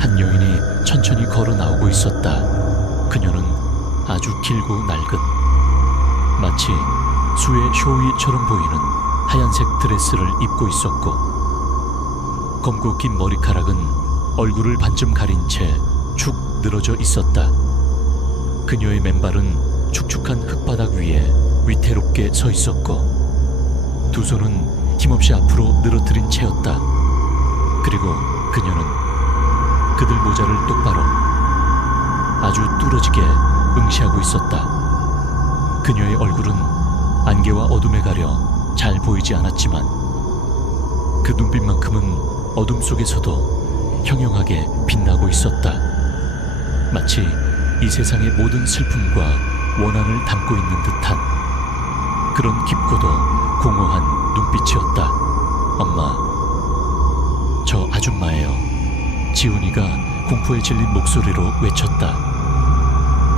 한 여인이 천천히 걸어 나오고 있었다. 그녀는 아주 길고 낡은, 마치 수의 쇼위처럼 보이는 하얀색 드레스를 입고 있었고, 검고 긴 머리카락은 얼굴을 반쯤 가린 채 축 늘어져 있었다. 그녀의 맨발은 축축한 흙바닥 위에 위태롭게 서 있었고, 두 손은 힘없이 앞으로 늘어뜨린 채였다. 그리고 그녀는 그들 모자를 똑바로, 아주 뚫어지게 응시하고 있었다. 그녀의 얼굴은 안개와 어둠에 가려 잘 보이지 않았지만 그 눈빛만큼은 어둠 속에서도 형형하게 빛나고 있었다. 마치 이 세상의 모든 슬픔과 원한을 담고 있는 듯한 그런 깊고도 공허한 눈빛이었다. 엄마, 저 아줌마예요. 지훈이가 공포에 질린 목소리로 외쳤다.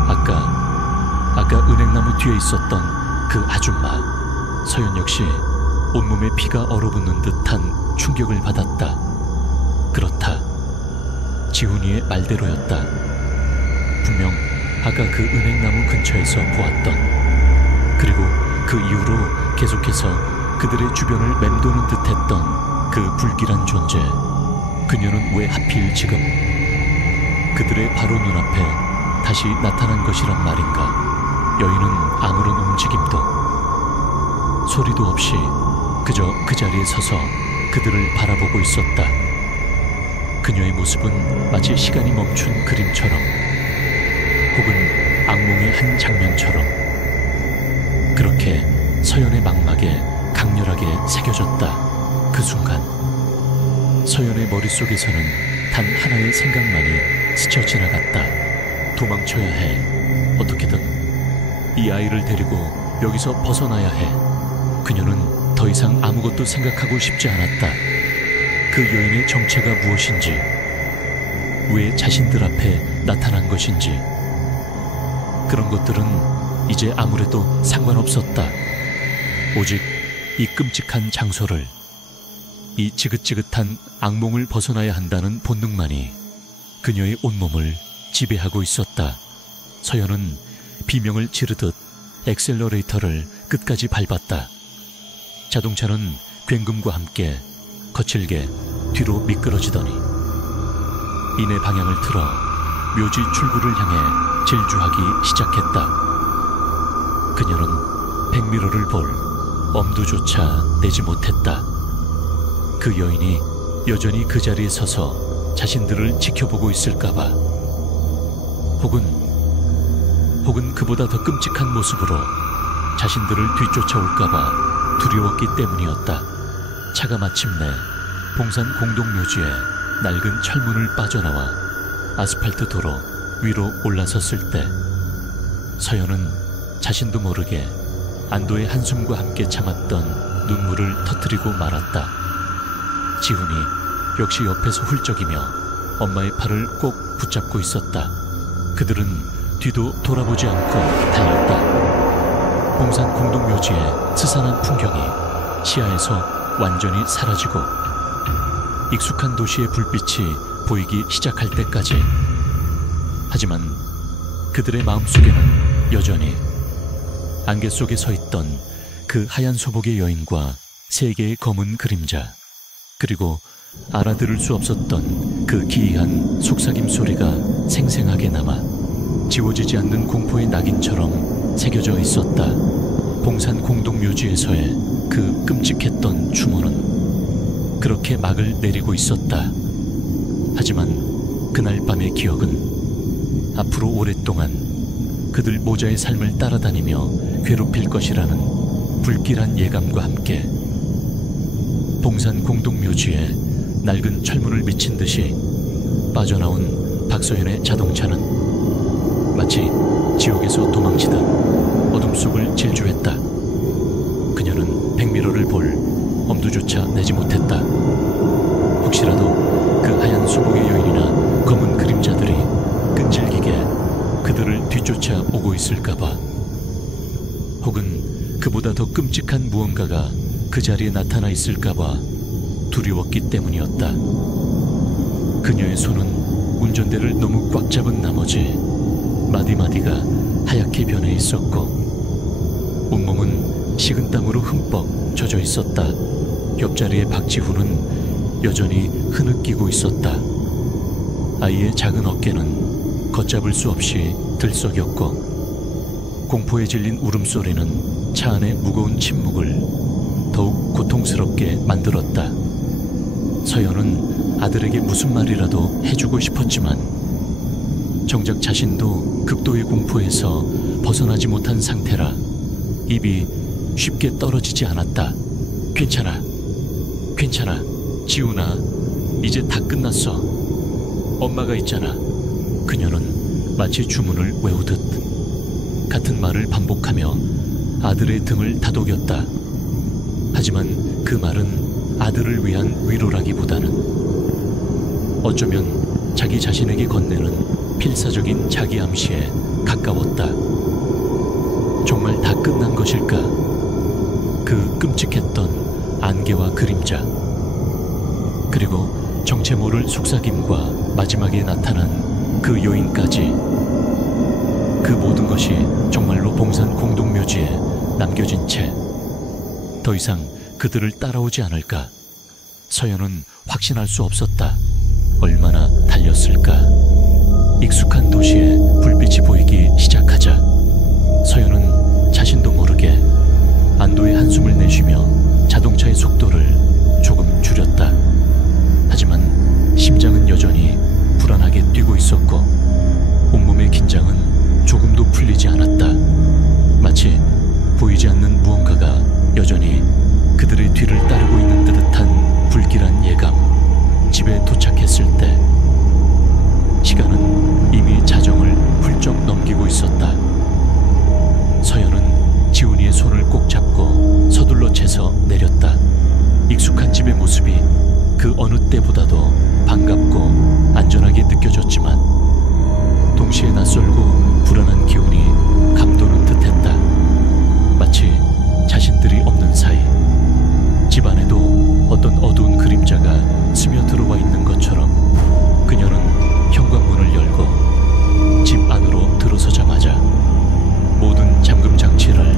아까 은행나무 뒤에 있었던 그 아줌마. 서연 역시 온몸에 피가 얼어붙는 듯한 충격을 받았다. 그렇다. 지훈이의 말대로였다. 분명 아까 그 은행나무 근처에서 보았던, 그리고 그 이후로 계속해서 그들의 주변을 맴도는 듯했던 그 불길한 존재. 그녀는 왜 하필 지금 그들의 바로 눈앞에 다시 나타난 것이란 말인가. 여인은 아무런 움직임도 소리도 없이 그저 그 자리에 서서 그들을 바라보고 있었다. 그녀의 모습은 마치 시간이 멈춘 그림처럼, 혹은 악몽의 한 장면처럼 그렇게 서연의 망막에 강렬하게 새겨졌다. 그 순간 서연의 머릿속에서는 단 하나의 생각만이 스쳐 지나갔다. 도망쳐야 해. 어떻게든 이 아이를 데리고 여기서 벗어나야 해. 그녀는 더 이상 아무것도 생각하고 싶지 않았다. 그 여인의 정체가 무엇인지, 왜 자신들 앞에 나타난 것인지, 그런 것들은 이제 아무래도 상관없었다. 오직 이 끔찍한 장소를, 이 지긋지긋한 악몽을 벗어나야 한다는 본능만이 그녀의 온몸을 지배하고 있었다. 서연은 비명을 지르듯 엑셀러레이터를 끝까지 밟았다. 자동차는 굉금과 함께 거칠게 뒤로 미끄러지더니 이내 방향을 틀어 묘지 출구를 향해 질주하기 시작했다. 그녀는 백미러를 볼 엄두조차 내지 못했다. 그 여인이 여전히 그 자리에 서서 자신들을 지켜보고 있을까봐, 혹은 그보다 더 끔찍한 모습으로 자신들을 뒤쫓아올까봐 두려웠기 때문이었다. 차가 마침내 봉산 공동묘지의 낡은 철문을 빠져나와 아스팔트 도로 위로 올라섰을 때 서연은 자신도 모르게 안도의 한숨과 함께 참았던 눈물을 터뜨리고 말았다. 지훈이 역시 옆에서 훌쩍이며 엄마의 팔을 꼭 붙잡고 있었다. 그들은 뒤도 돌아보지 않고 달렸다. 봉산 공동묘지의 스산한 풍경이 시야에서 완전히 사라지고 익숙한 도시의 불빛이 보이기 시작할 때까지. 하지만 그들의 마음속에는 여전히 안개 속에 서 있던 그 하얀 소복의 여인과 세 개의 검은 그림자, 그리고 알아들을 수 없었던 그 기이한 속삭임 소리가 생생하게 남아 지워지지 않는 공포의 낙인처럼 새겨져 있었다. 봉산 공동묘지에서의 그 끔찍했던 추모는 그렇게 막을 내리고 있었다. 하지만 그날 밤의 기억은 앞으로 오랫동안 그들 모자의 삶을 따라다니며 괴롭힐 것이라는 불길한 예감과 함께 봉산 공동묘지에 낡은 철문을 미친 듯이 빠져나온 박소연의 자동차는 마치 지옥에서 도망치듯 어둠 속을 질주했다. 그녀는 백미러를 볼 엄두조차 내지 못했다. 혹시라도 그 하얀 수복의 여인이나 검은 그림자들이 끈질기게 그들을 뒤쫓아 오고 있을까봐, 혹은 그보다 더 끔찍한 무언가가 그 자리에 나타나 있을까봐 두려웠기 때문이었다. 그녀의 손은 운전대를 너무 꽉 잡은 나머지 마디마디가 하얗게 변해 있었고 온몸은 식은땀으로 흠뻑 젖어 있었다. 옆자리의 박지훈은 여전히 흐느끼고 있었다. 아이의 작은 어깨는 걷잡을 수 없이 들썩였고 공포에 질린 울음소리는 차 안의 무거운 침묵을 더욱 고통스럽게 만들었다. 서연은 아들에게 무슨 말이라도 해주고 싶었지만 정작 자신도 극도의 공포에서 벗어나지 못한 상태라 입이 쉽게 떨어지지 않았다. 괜찮아, 괜찮아, 지훈아, 이제 다 끝났어. 엄마가 있잖아. 그녀는 마치 주문을 외우듯 같은 말을 반복하며 아들의 등을 다독였다. 하지만 그 말은 아들을 위한 위로라기보다는 어쩌면 자기 자신에게 건네는 필사적인 자기 암시에 가까웠다. 정말 다 끝난 것일까? 그 끔찍했던 안개와 그림자, 그리고 정체 모를 속삭임과 마지막에 나타난 그 요인까지, 그 모든 것이 정말로 봉산 공동묘지에 남겨진 채 더 이상 그들을 따라오지 않을까? 서연은 확신할 수 없었다. 얼마나 달렸을까? 익숙한 도시에 불빛이 보이기 시작하자 서연은 자신도 모르게 안도의 한숨을 내쉬며 자동차의 속도를 조금 줄였다. 하지만 심장은 여전히 불안하게 뛰고 있었고 온몸의 긴장은 조금도 풀리지 않았다. 마치 보이지 않는 무언가가 여전히 그들의 뒤를 따르고 있는 듯한 불길한 예감. 집에 도착했을 때 시간은 이미 자정을 훌쩍 넘기고 있었다. 서연은 지훈이의 손을 꼭 잡고 서둘러 채서 내렸다. 익숙한 집의 모습이 그 어느 때보다도 반갑고 안전하게 느껴졌지만 동시에 낯설고 불안한 기운이 감도는 듯했다. 마치 자신들이 없는 사이 집안에도 어떤 어두운 그림자가 스며들어와 있는 것처럼 그녀는 현관문을 열고 집 안으로 들어서자마자 모든 잠금 장치를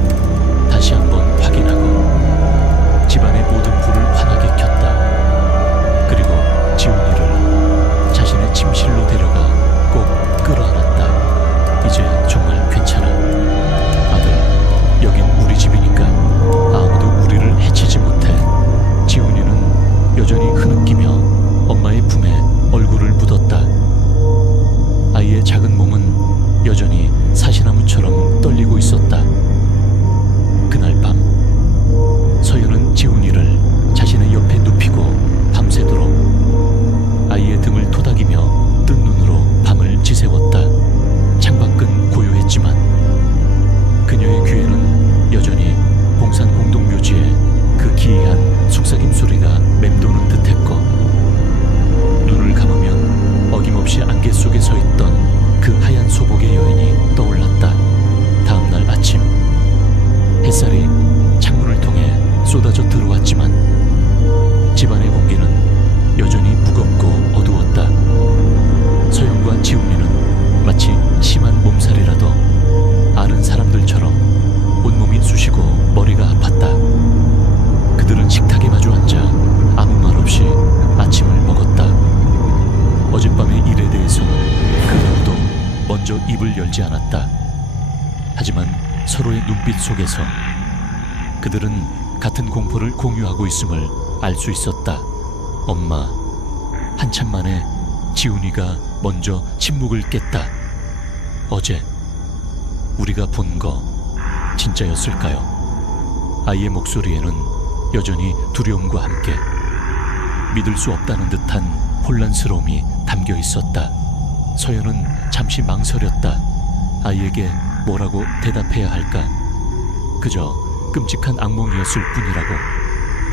다시 한번 확인하고 집안의 모든 불을 환하게 켰다. 그리고 지훈이를 자신의 침실로 데려가 꼭 끌어안았다. 먼저 입을 열지 않았다. 하지만 서로의 눈빛 속에서 그들은 같은 공포를 공유하고 있음을 알 수 있었다. 엄마, 한참 만에 지훈이가 먼저 침묵을 깼다. 어제 우리가 본 거 진짜였을까요? 아이의 목소리에는 여전히 두려움과 함께 믿을 수 없다는 듯한 혼란스러움이 담겨 있었다. 서연은 잠시 망설였다. 아이에게 뭐라고 대답해야 할까? 그저 끔찍한 악몽이었을 뿐이라고,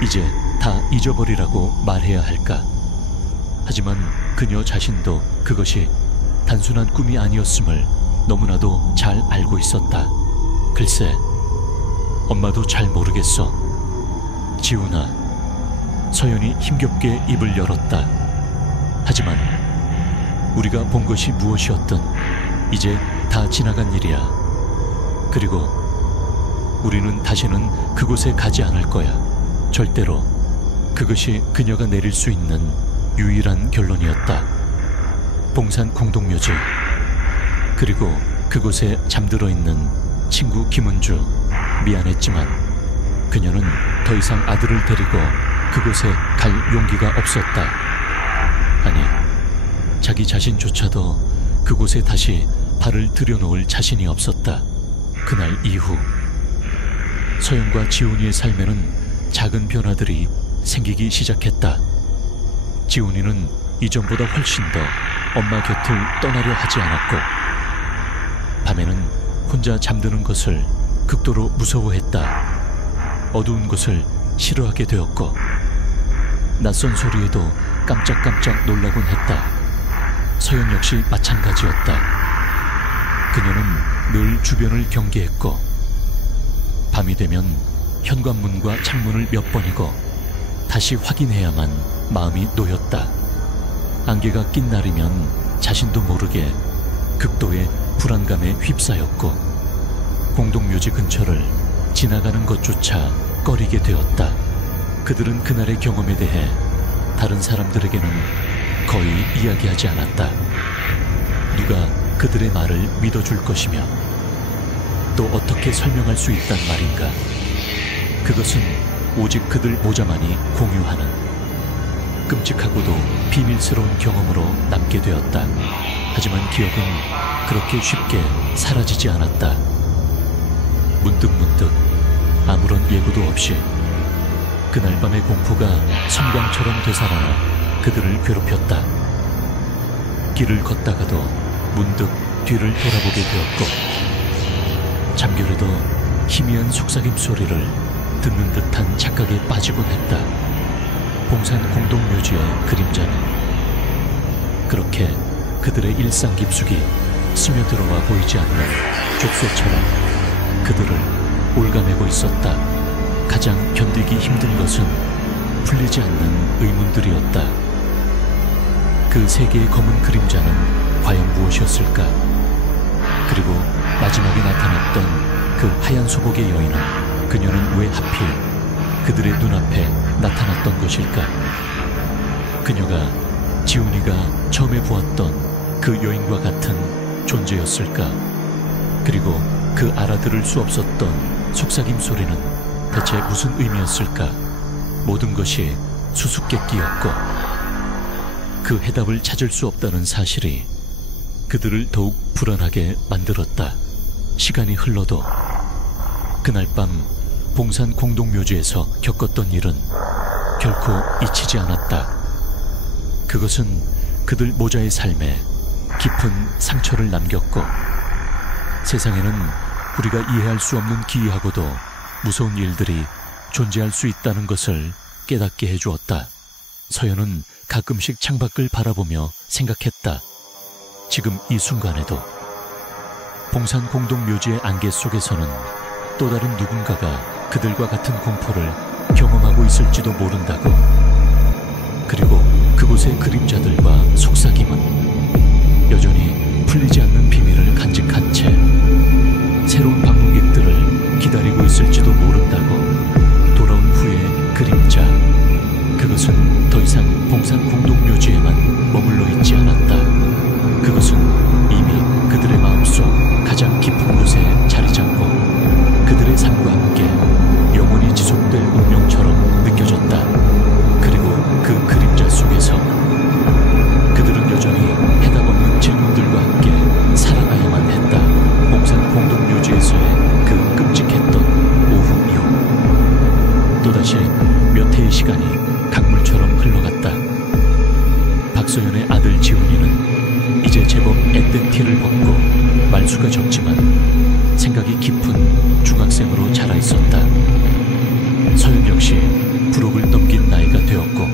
이제 다 잊어버리라고 말해야 할까? 하지만 그녀 자신도 그것이 단순한 꿈이 아니었음을 너무나도 잘 알고 있었다. 글쎄, 엄마도 잘 모르겠어. 지훈아. 서연이 힘겹게 입을 열었다. 하지만 우리가 본 것이 무엇이었든 이제 다 지나간 일이야. 그리고 우리는 다시는 그곳에 가지 않을 거야. 절대로. 그것이 그녀가 내릴 수 있는 유일한 결론이었다. 봉산 공동묘지, 그리고 그곳에 잠들어 있는 친구 김은주. 미안했지만 그녀는 더 이상 아들을 데리고 그곳에 갈 용기가 없었다. 아니, 자기 자신조차도 그곳에 다시 발을 들여놓을 자신이 없었다. 그날 이후 서연과 지훈이의 삶에는 작은 변화들이 생기기 시작했다. 지훈이는 이전보다 훨씬 더 엄마 곁을 떠나려 하지 않았고, 밤에는 혼자 잠드는 것을 극도로 무서워했다. 어두운 것을 싫어하게 되었고, 낯선 소리에도 깜짝깜짝 놀라곤 했다. 서연 역시 마찬가지였다. 그녀는 늘 주변을 경계했고, 밤이 되면 현관문과 창문을 몇 번이고 다시 확인해야만 마음이 놓였다. 안개가 낀 날이면 자신도 모르게 극도의 불안감에 휩싸였고, 공동묘지 근처를 지나가는 것조차 꺼리게 되었다. 그들은 그날의 경험에 대해 다른 사람들에게는 거의 이야기하지 않았다. 누가 그들의 말을 믿어줄 것이며 또 어떻게 설명할 수 있단 말인가. 그것은 오직 그들 모자만이 공유하는 끔찍하고도 비밀스러운 경험으로 남게 되었다. 하지만 기억은 그렇게 쉽게 사라지지 않았다. 문득문득 아무런 예고도 없이 그날 밤의 공포가 섬광처럼 되살아나 그들을 괴롭혔다. 길을 걷다가도 문득 뒤를 돌아보게 되었고, 잠결에도 희미한 속삭임 소리를 듣는 듯한 착각에 빠지곤 했다. 봉산 공동묘지의 그림자는 그렇게 그들의 일상 깊숙이 스며들어와 보이지 않는 족쇄처럼 그들을 올가매고 있었다. 가장 견디기 힘든 것은 풀리지 않는 의문들이었다. 그 세 개의 검은 그림자는 과연 무엇이었을까? 그리고 마지막에 나타났던 그 하얀 소복의 여인은, 그녀는 왜 하필 그들의 눈앞에 나타났던 것일까? 그녀가 지훈이가 처음에 보았던 그 여인과 같은 존재였을까? 그리고 그 알아들을 수 없었던 속삭임 소리는 대체 무슨 의미였을까? 모든 것이 수수께끼였고, 그 해답을 찾을 수 없다는 사실이 그들을 더욱 불안하게 만들었다. 시간이 흘러도 그날 밤 봉산 공동묘지에서 겪었던 일은 결코 잊히지 않았다. 그것은 그들 모자의 삶에 깊은 상처를 남겼고, 세상에는 우리가 이해할 수 없는 기이하고도 무서운 일들이 존재할 수 있다는 것을 깨닫게 해주었다. 서연은 가끔씩 창밖을 바라보며 생각했다. 지금 이 순간에도 봉산 공동묘지의 안개 속에서는 또 다른 누군가가 그들과 같은 공포를 경험하고 있을지도 모른다고. 그리고 그곳의 그림자들과 속삭임은 여전히 풀리지 않는 비밀을 간직한 채 새로운 방문객들을 기다리고 있을지도 모른다고. 돌아온 후의 그림자, 그것은 더 이상 봉산 공동묘지에만 머물러 있지 않았다. 그것은 이미 그들의 마음 꿈과 함께 영원히 지속될 운명처럼 느껴졌다. 그리고 그 그림자 속에서 그들은 여전히 해답 없는 질문들과 함께 살아가야만 했다. 봉산 공동묘지에서의 그 끔찍했던 오후 이후 또다시 몇 해의 시간이 강물처럼 흘러갔다. 박소연의 아들 지훈이는 이제 제법 앳된 티를 벗고 말수가 적지만 생각이 깊은 중학생으로 자라 있었다. 서연 역시 불혹을 넘긴 나이가 되었고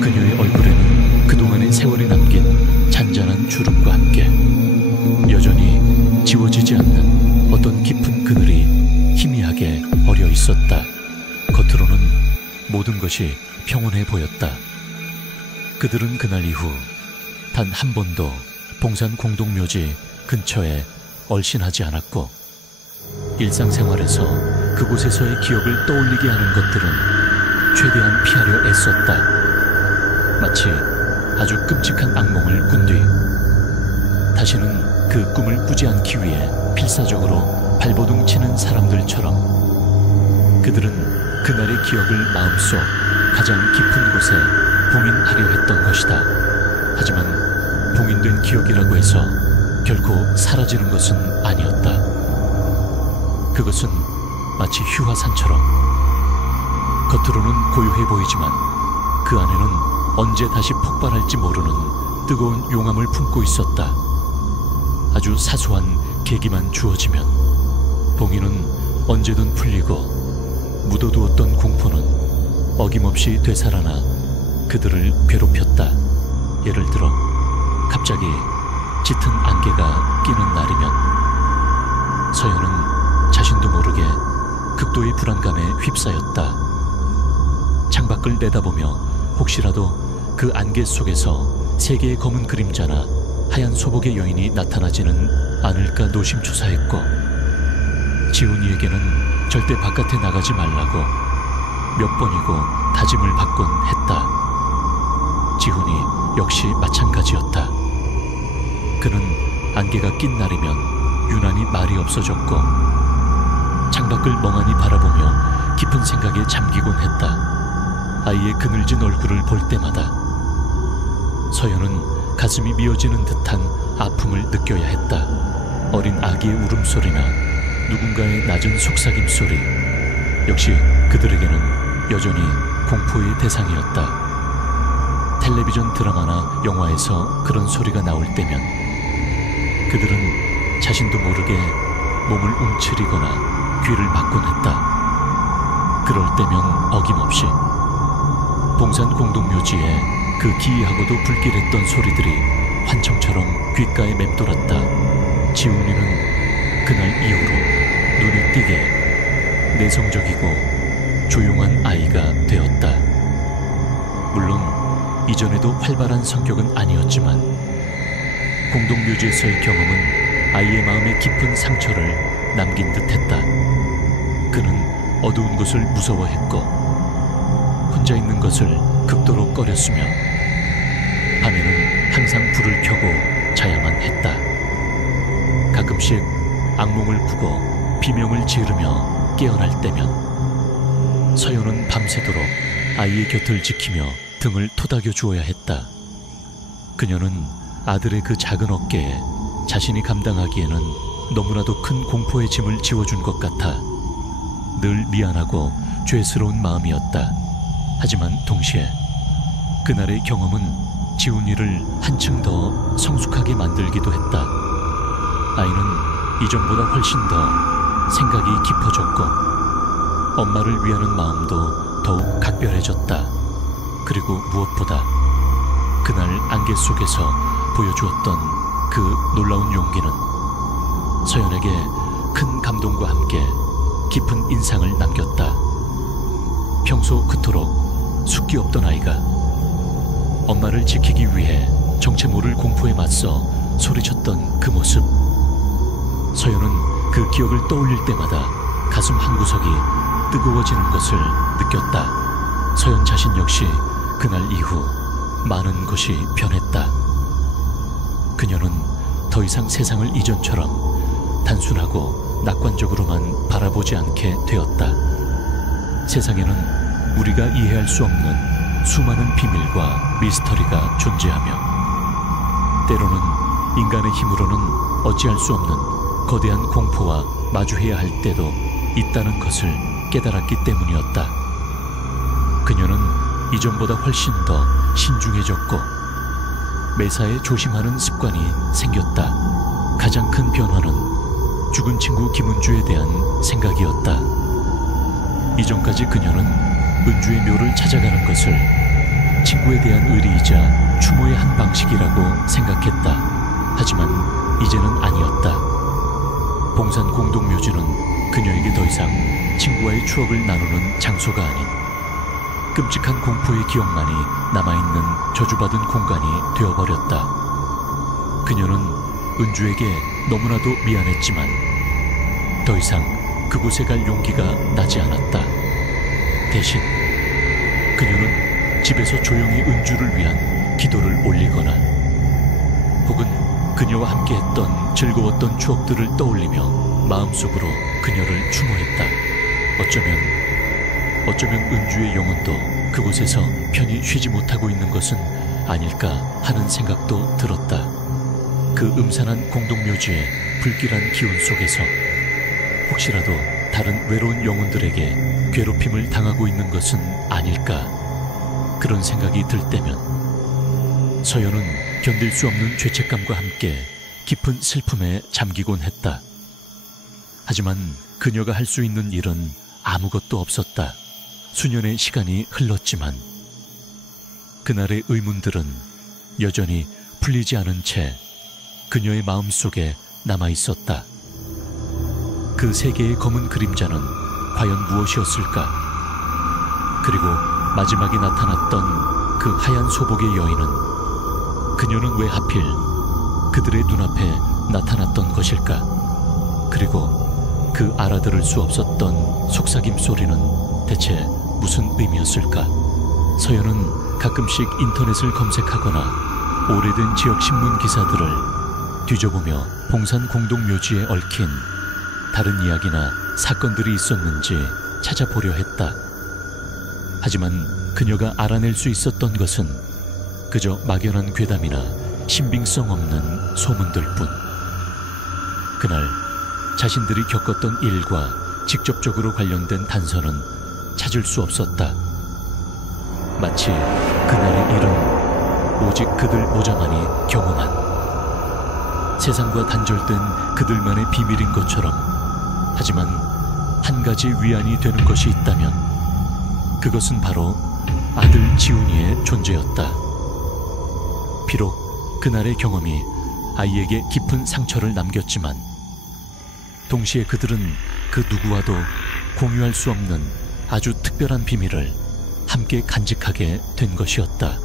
그녀의 얼굴에는 그동안의 세월이 남긴 잔잔한 주름과 함께 여전히 지워지지 않는 어떤 깊은 그늘이 희미하게 어려 있었다. 겉으로는 모든 것이 평온해 보였다. 그들은 그날 이후 단 한 번도 봉산 공동묘지 근처에 얼씬하지 않았고 일상생활에서 그곳에서의 기억을 떠올리게 하는 것들은 최대한 피하려 애썼다. 마치 아주 끔찍한 악몽을 꾼 뒤 다시는 그 꿈을 꾸지 않기 위해 필사적으로 발버둥 치는 사람들처럼 그들은 그날의 기억을 마음속 가장 깊은 곳에 봉인하려 했던 것이다. 하지만 봉인된 기억이라고 해서 결코 사라지는 것은 아니었다. 그것은 마치 휴화산처럼 겉으로는 고요해 보이지만 그 안에는 언제 다시 폭발할지 모르는 뜨거운 용암을 품고 있었다. 아주 사소한 계기만 주어지면 봉인은 언제든 풀리고 묻어두었던 공포는 어김없이 되살아나 그들을 괴롭혔다. 예를 들어 갑자기 짙은 안개가 끼는 날이면 서연은 자신도 모르게 극도의 불안감에 휩싸였다. 창밖을 내다보며 혹시라도 그 안개 속에서 세 개의 검은 그림자나 하얀 소복의 여인이 나타나지는 않을까 노심초사했고 지훈이에게는 절대 바깥에 나가지 말라고 몇 번이고 다짐을 받곤 했다. 지훈이 역시 마찬가지였다. 그는 안개가 낀 날이면 유난히 말이 없어졌고 창밖을 멍하니 바라보며 깊은 생각에 잠기곤 했다. 아이의 그늘진 얼굴을 볼 때마다 서연은 가슴이 미어지는 듯한 아픔을 느껴야 했다. 어린 아기의 울음소리나 누군가의 낮은 속삭임 소리 역시 그들에게는 여전히 공포의 대상이었다. 텔레비전 드라마나 영화에서 그런 소리가 나올 때면 그들은 자신도 모르게 몸을 움츠리거나 귀를 막곤 했다. 그럴 때면 어김없이 봉산 공동묘지에 그 기이하고도 불길했던 소리들이 환청처럼 귓가에 맴돌았다. 지훈이는 그날 이후로 눈에 띄게 내성적이고 조용한 아이가 되었다. 물론 이전에도 활발한 성격은 아니었지만 공동묘지에서의 경험은 아이의 마음에 깊은 상처를 남긴 듯했다. 그는 어두운 것을 무서워했고 혼자 있는 것을 극도로 꺼렸으며 밤에는 항상 불을 켜고 자야만 했다. 가끔씩 악몽을 꾸고 비명을 지르며 깨어날 때면 서연은 밤새도록 아이의 곁을 지키며 등을 토닥여 주어야 했다. 그녀는 아들의 그 작은 어깨에 자신이 감당하기에는 너무나도 큰 공포의 짐을 지워준 것 같아 늘 미안하고 죄스러운 마음이었다. 하지만 동시에 그날의 경험은 지훈이를 한층 더 성숙하게 만들기도 했다. 아이는 이전보다 훨씬 더 생각이 깊어졌고 엄마를 위하는 마음도 더욱 각별해졌다. 그리고 무엇보다 그날 안개 속에서 보여주었던 그 놀라운 용기는 서연에게 큰 감동과 함께 깊은 인상을 남겼다. 평소 그토록 숫기 없던 아이가 엄마를 지키기 위해 정체 모를 공포에 맞서 소리쳤던 그 모습. 서연은 그 기억을 떠올릴 때마다 가슴 한구석이 뜨거워지는 것을 느꼈다. 서연 자신 역시 그날 이후 많은 것이 변했다. 그녀는 더 이상 세상을 이전처럼 단순하고 낙관적으로만 바라보지 않게 되었다. 세상에는 우리가 이해할 수 없는 수많은 비밀과 미스터리가 존재하며 때로는 인간의 힘으로는 어찌할 수 없는 거대한 공포와 마주해야 할 때도 있다는 것을 깨달았기 때문이었다. 그녀는 이전보다 훨씬 더 신중해졌고 매사에 조심하는 습관이 생겼다. 가장 큰 변화는 죽은 친구 김은주에 대한 생각이었다. 이전까지 그녀는 은주의 묘를 찾아가는 것을 친구에 대한 의리이자 추모의 한 방식이라고 생각했다. 하지만 이제는 아니었다. 봉산 공동묘지는 그녀에게 더 이상 친구와의 추억을 나누는 장소가 아닌 끔찍한 공포의 기억만이 남아있는 저주받은 공간이 되어버렸다. 그녀는 은주에게 너무나도 미안했지만 더 이상 그곳에 갈 용기가 나지 않았다. 대신 그녀는 집에서 조용히 은주를 위한 기도를 올리거나 혹은 그녀와 함께했던 즐거웠던 추억들을 떠올리며 마음속으로 그녀를 추모했다. 어쩌면 은주의 영혼도 그곳에서 편히 쉬지 못하고 있는 것은 아닐까 하는 생각도 들었다. 그 음산한 공동묘지의 불길한 기운 속에서 혹시라도 다른 외로운 영혼들에게 괴롭힘을 당하고 있는 것은 아닐까 그런 생각이 들 때면 서연은 견딜 수 없는 죄책감과 함께 깊은 슬픔에 잠기곤 했다. 하지만 그녀가 할 수 있는 일은 아무것도 없었다. 수년의 시간이 흘렀지만 그날의 의문들은 여전히 풀리지 않은 채 그녀의 마음속에 남아있었다. 그 세 개의 검은 그림자는 과연 무엇이었을까? 그리고 마지막에 나타났던 그 하얀 소복의 여인은 그녀는 왜 하필 그들의 눈앞에 나타났던 것일까? 그리고 그 알아들을 수 없었던 속삭임 소리는 대체 무슨 의미였을까? 서연은 가끔씩 인터넷을 검색하거나 오래된 지역 신문 기사들을 뒤져보며 봉산 공동묘지에 얽힌 다른 이야기나 사건들이 있었는지 찾아보려 했다. 하지만 그녀가 알아낼 수 있었던 것은 그저 막연한 괴담이나 신빙성 없는 소문들뿐. 그날 자신들이 겪었던 일과 직접적으로 관련된 단서는 찾을 수 없었다. 마치 그날의 일은 오직 그들 오자만이 경험한 세상과 단절된 그들만의 비밀인 것처럼, 하지만 한 가지 위안이 되는 것이 있다면 그것은 바로 아들 지훈이의 존재였다. 비록 그날의 경험이 아이에게 깊은 상처를 남겼지만 동시에 그들은 그 누구와도 공유할 수 없는 아주 특별한 비밀을 함께 간직하게 된 것이었다.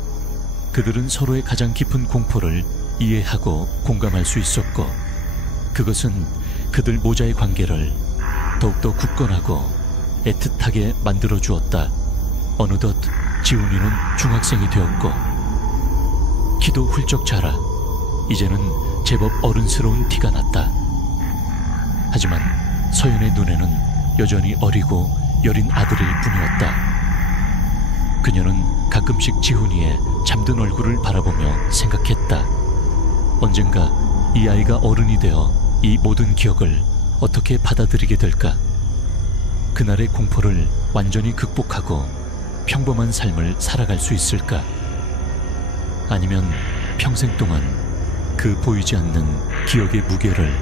그들은 서로의 가장 깊은 공포를 이해하고 공감할 수 있었고, 그것은 그들 모자의 관계를 더욱더 굳건하고 애틋하게 만들어 주었다. 어느덧 지훈이는 중학생이 되었고 키도 훌쩍 자라 이제는 제법 어른스러운 티가 났다. 하지만 서연의 눈에는 여전히 어리고 여린 아들일 뿐이었다. 그녀는 가끔씩 지훈이의 잠든 얼굴을 바라보며 생각했다. 언젠가 이 아이가 어른이 되어 이 모든 기억을 어떻게 받아들이게 될까? 그날의 공포를 완전히 극복하고 평범한 삶을 살아갈 수 있을까? 아니면 평생 동안 그 보이지 않는 기억의 무게를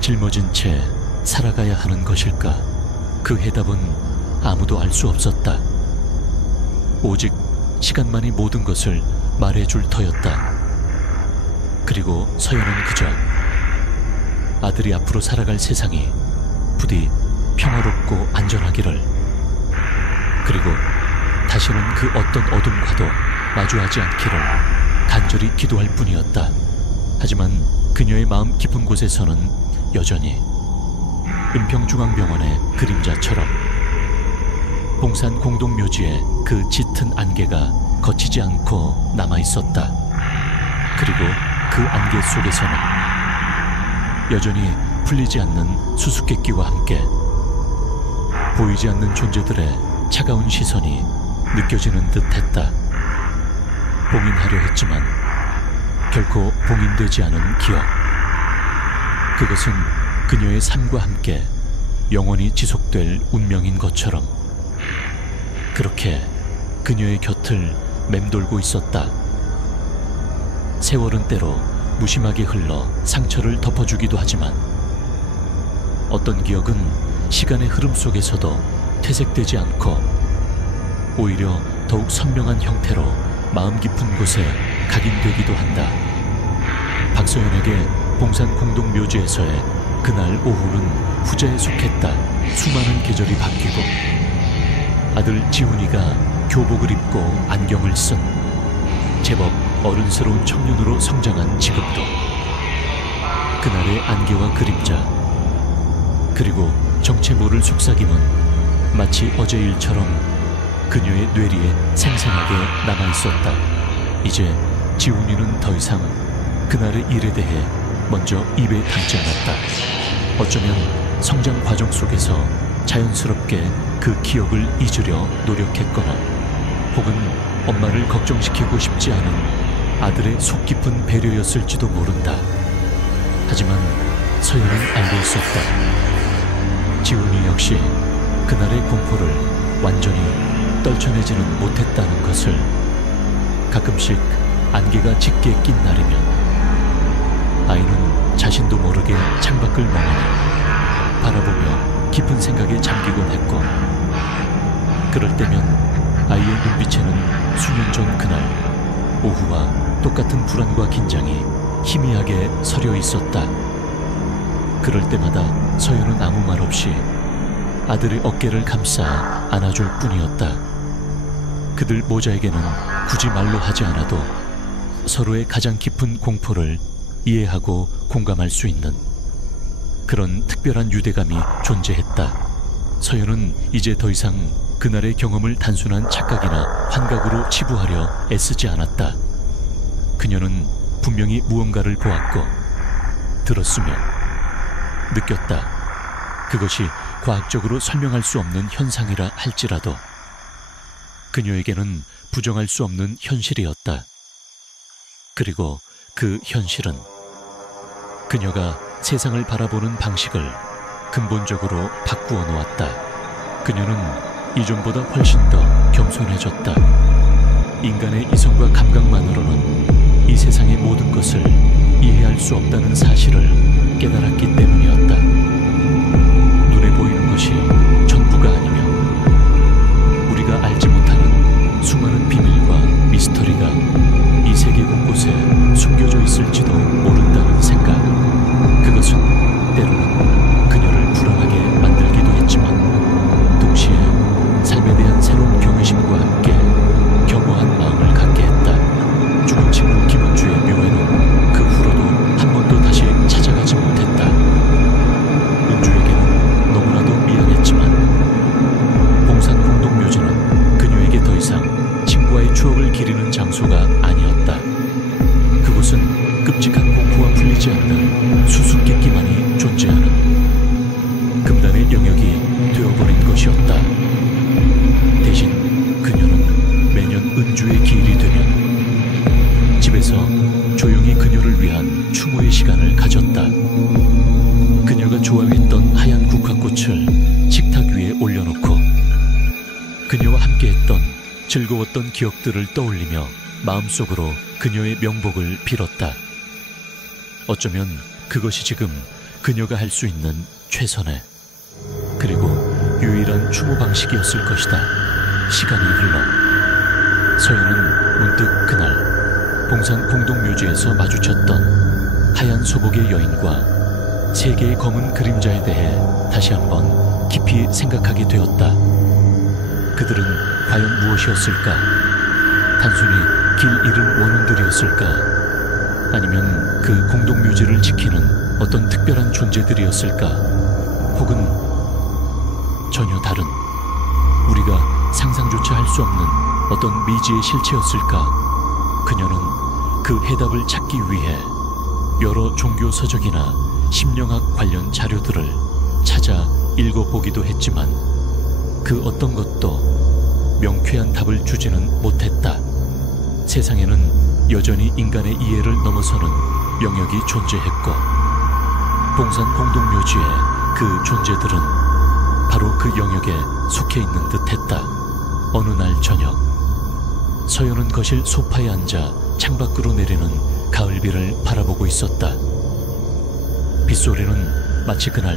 짊어진 채 살아가야 하는 것일까? 그 해답은 아무도 알 수 없었다. 오직 시간만이 모든 것을 말해줄 터였다. 그리고 서연은 그저 아들이 앞으로 살아갈 세상이 부디 평화롭고 안전하기를, 그리고 다시는 그 어떤 어둠과도 마주하지 않기를 간절히 기도할 뿐이었다. 하지만 그녀의 마음 깊은 곳에서는 여전히 은평중앙병원의 그림자처럼 봉산 공동묘지의 그 짙은 안개가 거치지 않고 남아있었다. 그리고 그 안개 속에서는 여전히 풀리지 않는 수수께끼와 함께 보이지 않는 존재들의 차가운 시선이 느껴지는 듯했다. 봉인하려 했지만 결코 봉인되지 않은 기억. 그것은 그녀의 삶과 함께 영원히 지속될 운명인 것처럼 그렇게 그녀의 곁을 맴돌고 있었다. 세월은 때로 무심하게 흘러 상처를 덮어주기도 하지만 어떤 기억은 시간의 흐름 속에서도 퇴색되지 않고 오히려 더욱 선명한 형태로 마음 깊은 곳에 각인되기도 한다. 박서연에게 봉산 공동묘지에서의 그날 오후는 후자에 속했다. 수많은 계절이 바뀌고 아들 지훈이가 교복을 입고 안경을 쓴 제법 어른스러운 청년으로 성장한 지금도 그날의 안개와 그림자 그리고 정체 모를 속삭임은 마치 어제 일처럼 그녀의 뇌리에 생생하게 남아있었다. 이제 지훈이는 더 이상 그날의 일에 대해 먼저 입에 담지 않았다. 어쩌면 성장 과정 속에서 자연스럽게 그 기억을 잊으려 노력했거나 혹은 엄마를 걱정시키고 싶지 않은 아들의 속 깊은 배려였을지도 모른다. 하지만 서연은 알고 있었다. 지훈이 역시 그날의 공포를 완전히 떨쳐내지는 못했다는 것을. 가끔씩 안개가 짙게 낀 날이면 아이는 자신도 모르게 창밖을 멍하니 바라보며 깊은 생각에 잠기곤 했고 그럴 때면 아이의 눈빛에는 수년 전 그날 오후와 똑같은 불안과 긴장이 희미하게 서려 있었다. 그럴 때마다 서연은 아무 말 없이 아들의 어깨를 감싸 안아줄 뿐이었다. 그들 모자에게는 굳이 말로 하지 않아도 서로의 가장 깊은 공포를 이해하고 공감할 수 있는 그런 특별한 유대감이 존재했다. 서연은 이제 더 이상 그날의 경험을 단순한 착각이나 환각으로 치부하려 애쓰지 않았다. 그녀는 분명히 무언가를 보았고 들었으며 느꼈다. 그것이 과학적으로 설명할 수 없는 현상이라 할지라도 그녀에게는 부정할 수 없는 현실이었다. 그리고 그 현실은 그녀가 세상을 바라보는 방식을 근본적으로 바꾸어 놓았다. 그녀는 이전보다 훨씬 더 겸손해졌다. 인간의 이성과 감각만으로는 이 세상의 모든 것을 이해할 수 없다는 사실을 깨달았기 때문이었다. 눈에 보이는 것이 전부가 아니며 우리가 알지 못하는 수많은 비밀과 미스터리가 이 세계 곳곳에 숨겨져 있을지도 모른다는 생각. 그것은 때로는 그녀를 불안하게 만들기도 했지만 동시에 삶에 대한 새로운 경외심과 함께 겸허한 마음을 갖게 했다. 죽은 친구 김은주의 묘에는 그 후로도 한 번도 다시 찾아가지 못했다. 은주에게는 너무나도 미안했지만 봉산 공동묘지는 그녀에게 더 이상 친구와의 추억을 기리는 장소가 아니었다. 그곳은 끔찍한 공포와 풀리지 않는 수수께끼만이 존재하는 금단의 영역이 되어버린 것이었다. 대신 그녀는 매년 은주의 기일이 되면 집에서 조용히 그녀를 위한 추모의 시간을 가졌다. 그녀가 좋아했던 하얀 국화꽃을 식탁 위에 올려놓고 그녀와 함께했던 즐거웠던 기억들을 떠올리며 마음속으로 그녀의 명복을 빌었다. 어쩌면 그것이 지금 그녀가 할 수 있는 최선의 그리고 유일한 추모 방식이었을 것이다. 시간이 흘러 서연은 문득 그날 봉산 공동묘지에서 마주쳤던 하얀 소복의 여인과 세 개의 검은 그림자에 대해 다시 한번 깊이 생각하게 되었다. 그들은 과연 무엇이었을까? 단순히 길 잃은 원혼들이었을까? 아니면 그 공동묘지를 지키는 어떤 특별한 존재들이었을까? 혹은 전혀 다른 우리가 상상조차 할 수 없는 어떤 미지의 실체였을까? 그녀는 그 해답을 찾기 위해 여러 종교 서적이나 심령학 관련 자료들을 찾아 읽어보기도 했지만 그 어떤 것도 명쾌한 답을 주지는 못했다. 세상에는 여전히 인간의 이해를 넘어서는 영역이 존재했고 봉산 공동묘지의 그 존재들은 바로 그 영역에 속해 있는 듯했다. 어느 날 저녁, 서연은 거실 소파에 앉아 창밖으로 내리는 가을비를 바라보고 있었다. 빗소리는 마치 그날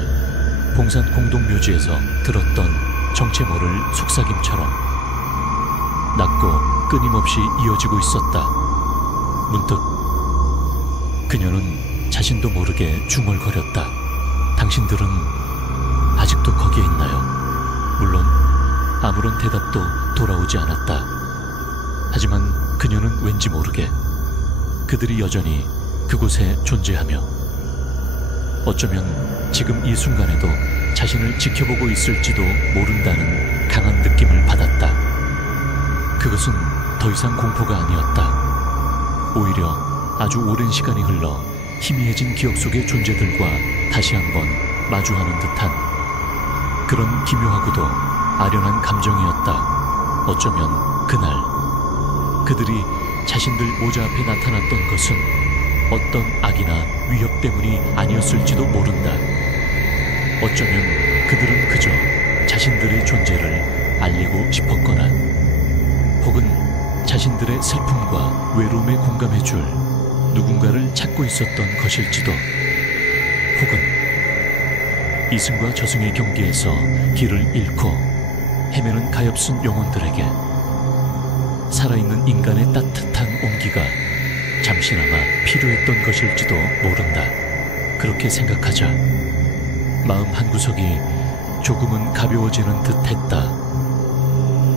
봉산 공동묘지에서 들었던 정체 모를 속삭임처럼 낮고 끊임없이 이어지고 있었다. 문득 그녀는 자신도 모르게 중얼거렸다. 당신들은 아직도 거기에 있나요? 물론 아무런 대답도 돌아오지 않았다. 하지만 그녀는 왠지 모르게 그들이 여전히 그곳에 존재하며 어쩌면 지금 이 순간에도 자신을 지켜보고 있을지도 모른다는 강한 느낌을 받았다. 그것은 더 이상 공포가 아니었다. 오히려 아주 오랜 시간이 흘러 희미해진 기억 속의 존재들과 다시 한번 마주하는 듯한 그런 기묘하고도 아련한 감정이었다. 어쩌면 그날 그들이 자신들 모자 앞에 나타났던 것은 어떤 악이나 위협 때문이 아니었을지도 모른다. 어쩌면 그들은 그저 자신들의 존재를 알리고 싶었거나 혹은 자신들의 슬픔과 외로움에 공감해줄 누군가를 찾고 있었던 것일지도 혹은 이승과 저승의 경기에서 길을 잃고 헤매는 가엾은 영혼들에게 살아있는 인간의 따뜻한 온기가 잠시나마 필요했던 것일지도 모른다. 그렇게 생각하자 마음 한구석이 조금은 가벼워지는 듯했다.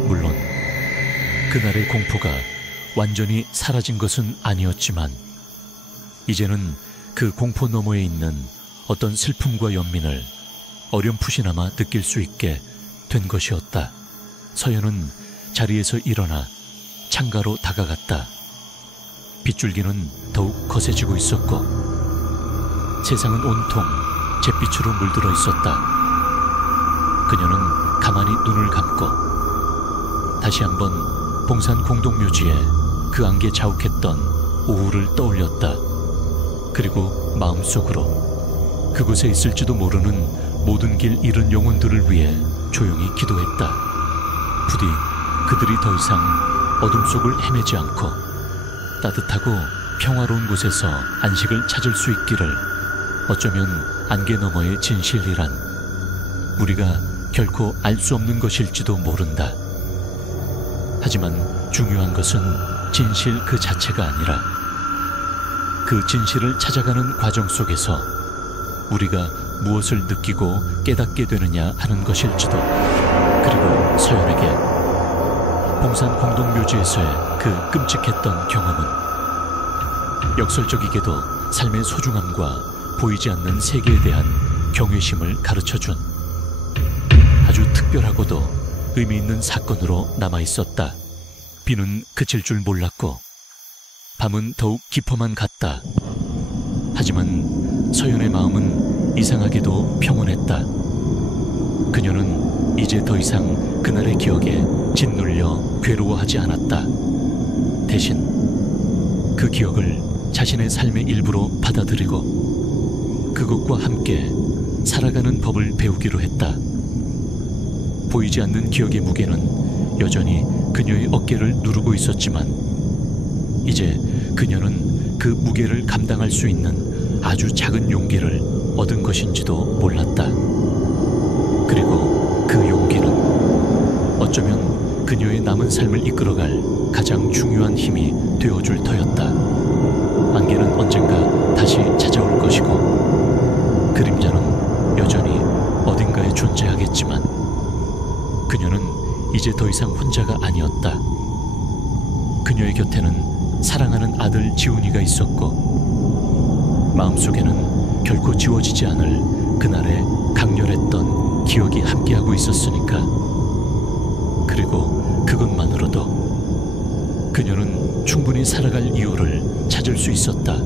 물론 그날의 공포가 완전히 사라진 것은 아니었지만 이제는 그 공포 너머에 있는 어떤 슬픔과 연민을 어렴풋이나마 느낄 수 있게 된 것이었다. 서연은 자리에서 일어나 창가로 다가갔다. 빗줄기는 더욱 거세지고 있었고 세상은 온통 잿빛으로 물들어 있었다. 그녀는 가만히 눈을 감고 다시 한번 봉산 공동묘지에 그 안개 자욱했던 오후를 떠올렸다. 그리고 마음속으로 그곳에 있을지도 모르는 모든 길 잃은 영혼들을 위해 조용히 기도했다. 부디 그들이 더 이상 어둠 속을 헤매지 않고 따뜻하고 평화로운 곳에서 안식을 찾을 수 있기를. 어쩌면 안개 너머의 진실이란 우리가 결코 알 수 없는 것일지도 모른다. 하지만 중요한 것은 진실 그 자체가 아니라 그 진실을 찾아가는 과정 속에서 우리가 무엇을 느끼고 깨닫게 되느냐 하는 것일지도. 그리고 서연에게 봉산 공동묘지에서의 그 끔찍했던 경험은 역설적이게도 삶의 소중함과 보이지 않는 세계에 대한 경외심을 가르쳐준 아주 특별하고도 의미 있는 사건으로 남아있었다. 비는 그칠 줄 몰랐고 밤은 더욱 깊어만 갔다. 하지만 서연의 마음은 이상하게도 평온했다. 그녀는 이제 더 이상 그날의 기억에 짓눌려 괴로워하지 않았다. 대신 그 기억을 자신의 삶의 일부로 받아들이고 그것과 함께 살아가는 법을 배우기로 했다. 보이지 않는 기억의 무게는 여전히 그녀의 어깨를 누르고 있었지만 이제 그녀는 그 무게를 감당할 수 있는 아주 작은 용기를 얻은 것인지도 몰랐다. 그리고 그 용기는 어쩌면 그녀의 남은 삶을 이끌어갈 가장 중요한 힘이 되어줄 터였다. 안개는 언젠가 다시 찾아올 것이고 그림자는 여전히 어딘가에 존재하겠지만 그녀는 이제 더 이상 혼자가 아니었다. 그녀의 곁에는 사랑하는 아들 지훈이가 있었고 마음속에는 결코 지워지지 않을 그날의 강렬했던 기억이 함께하고 있었으니까. 그리고 그것만으로도 그녀는 충분히 살아갈 이유를 찾을 수 있었다.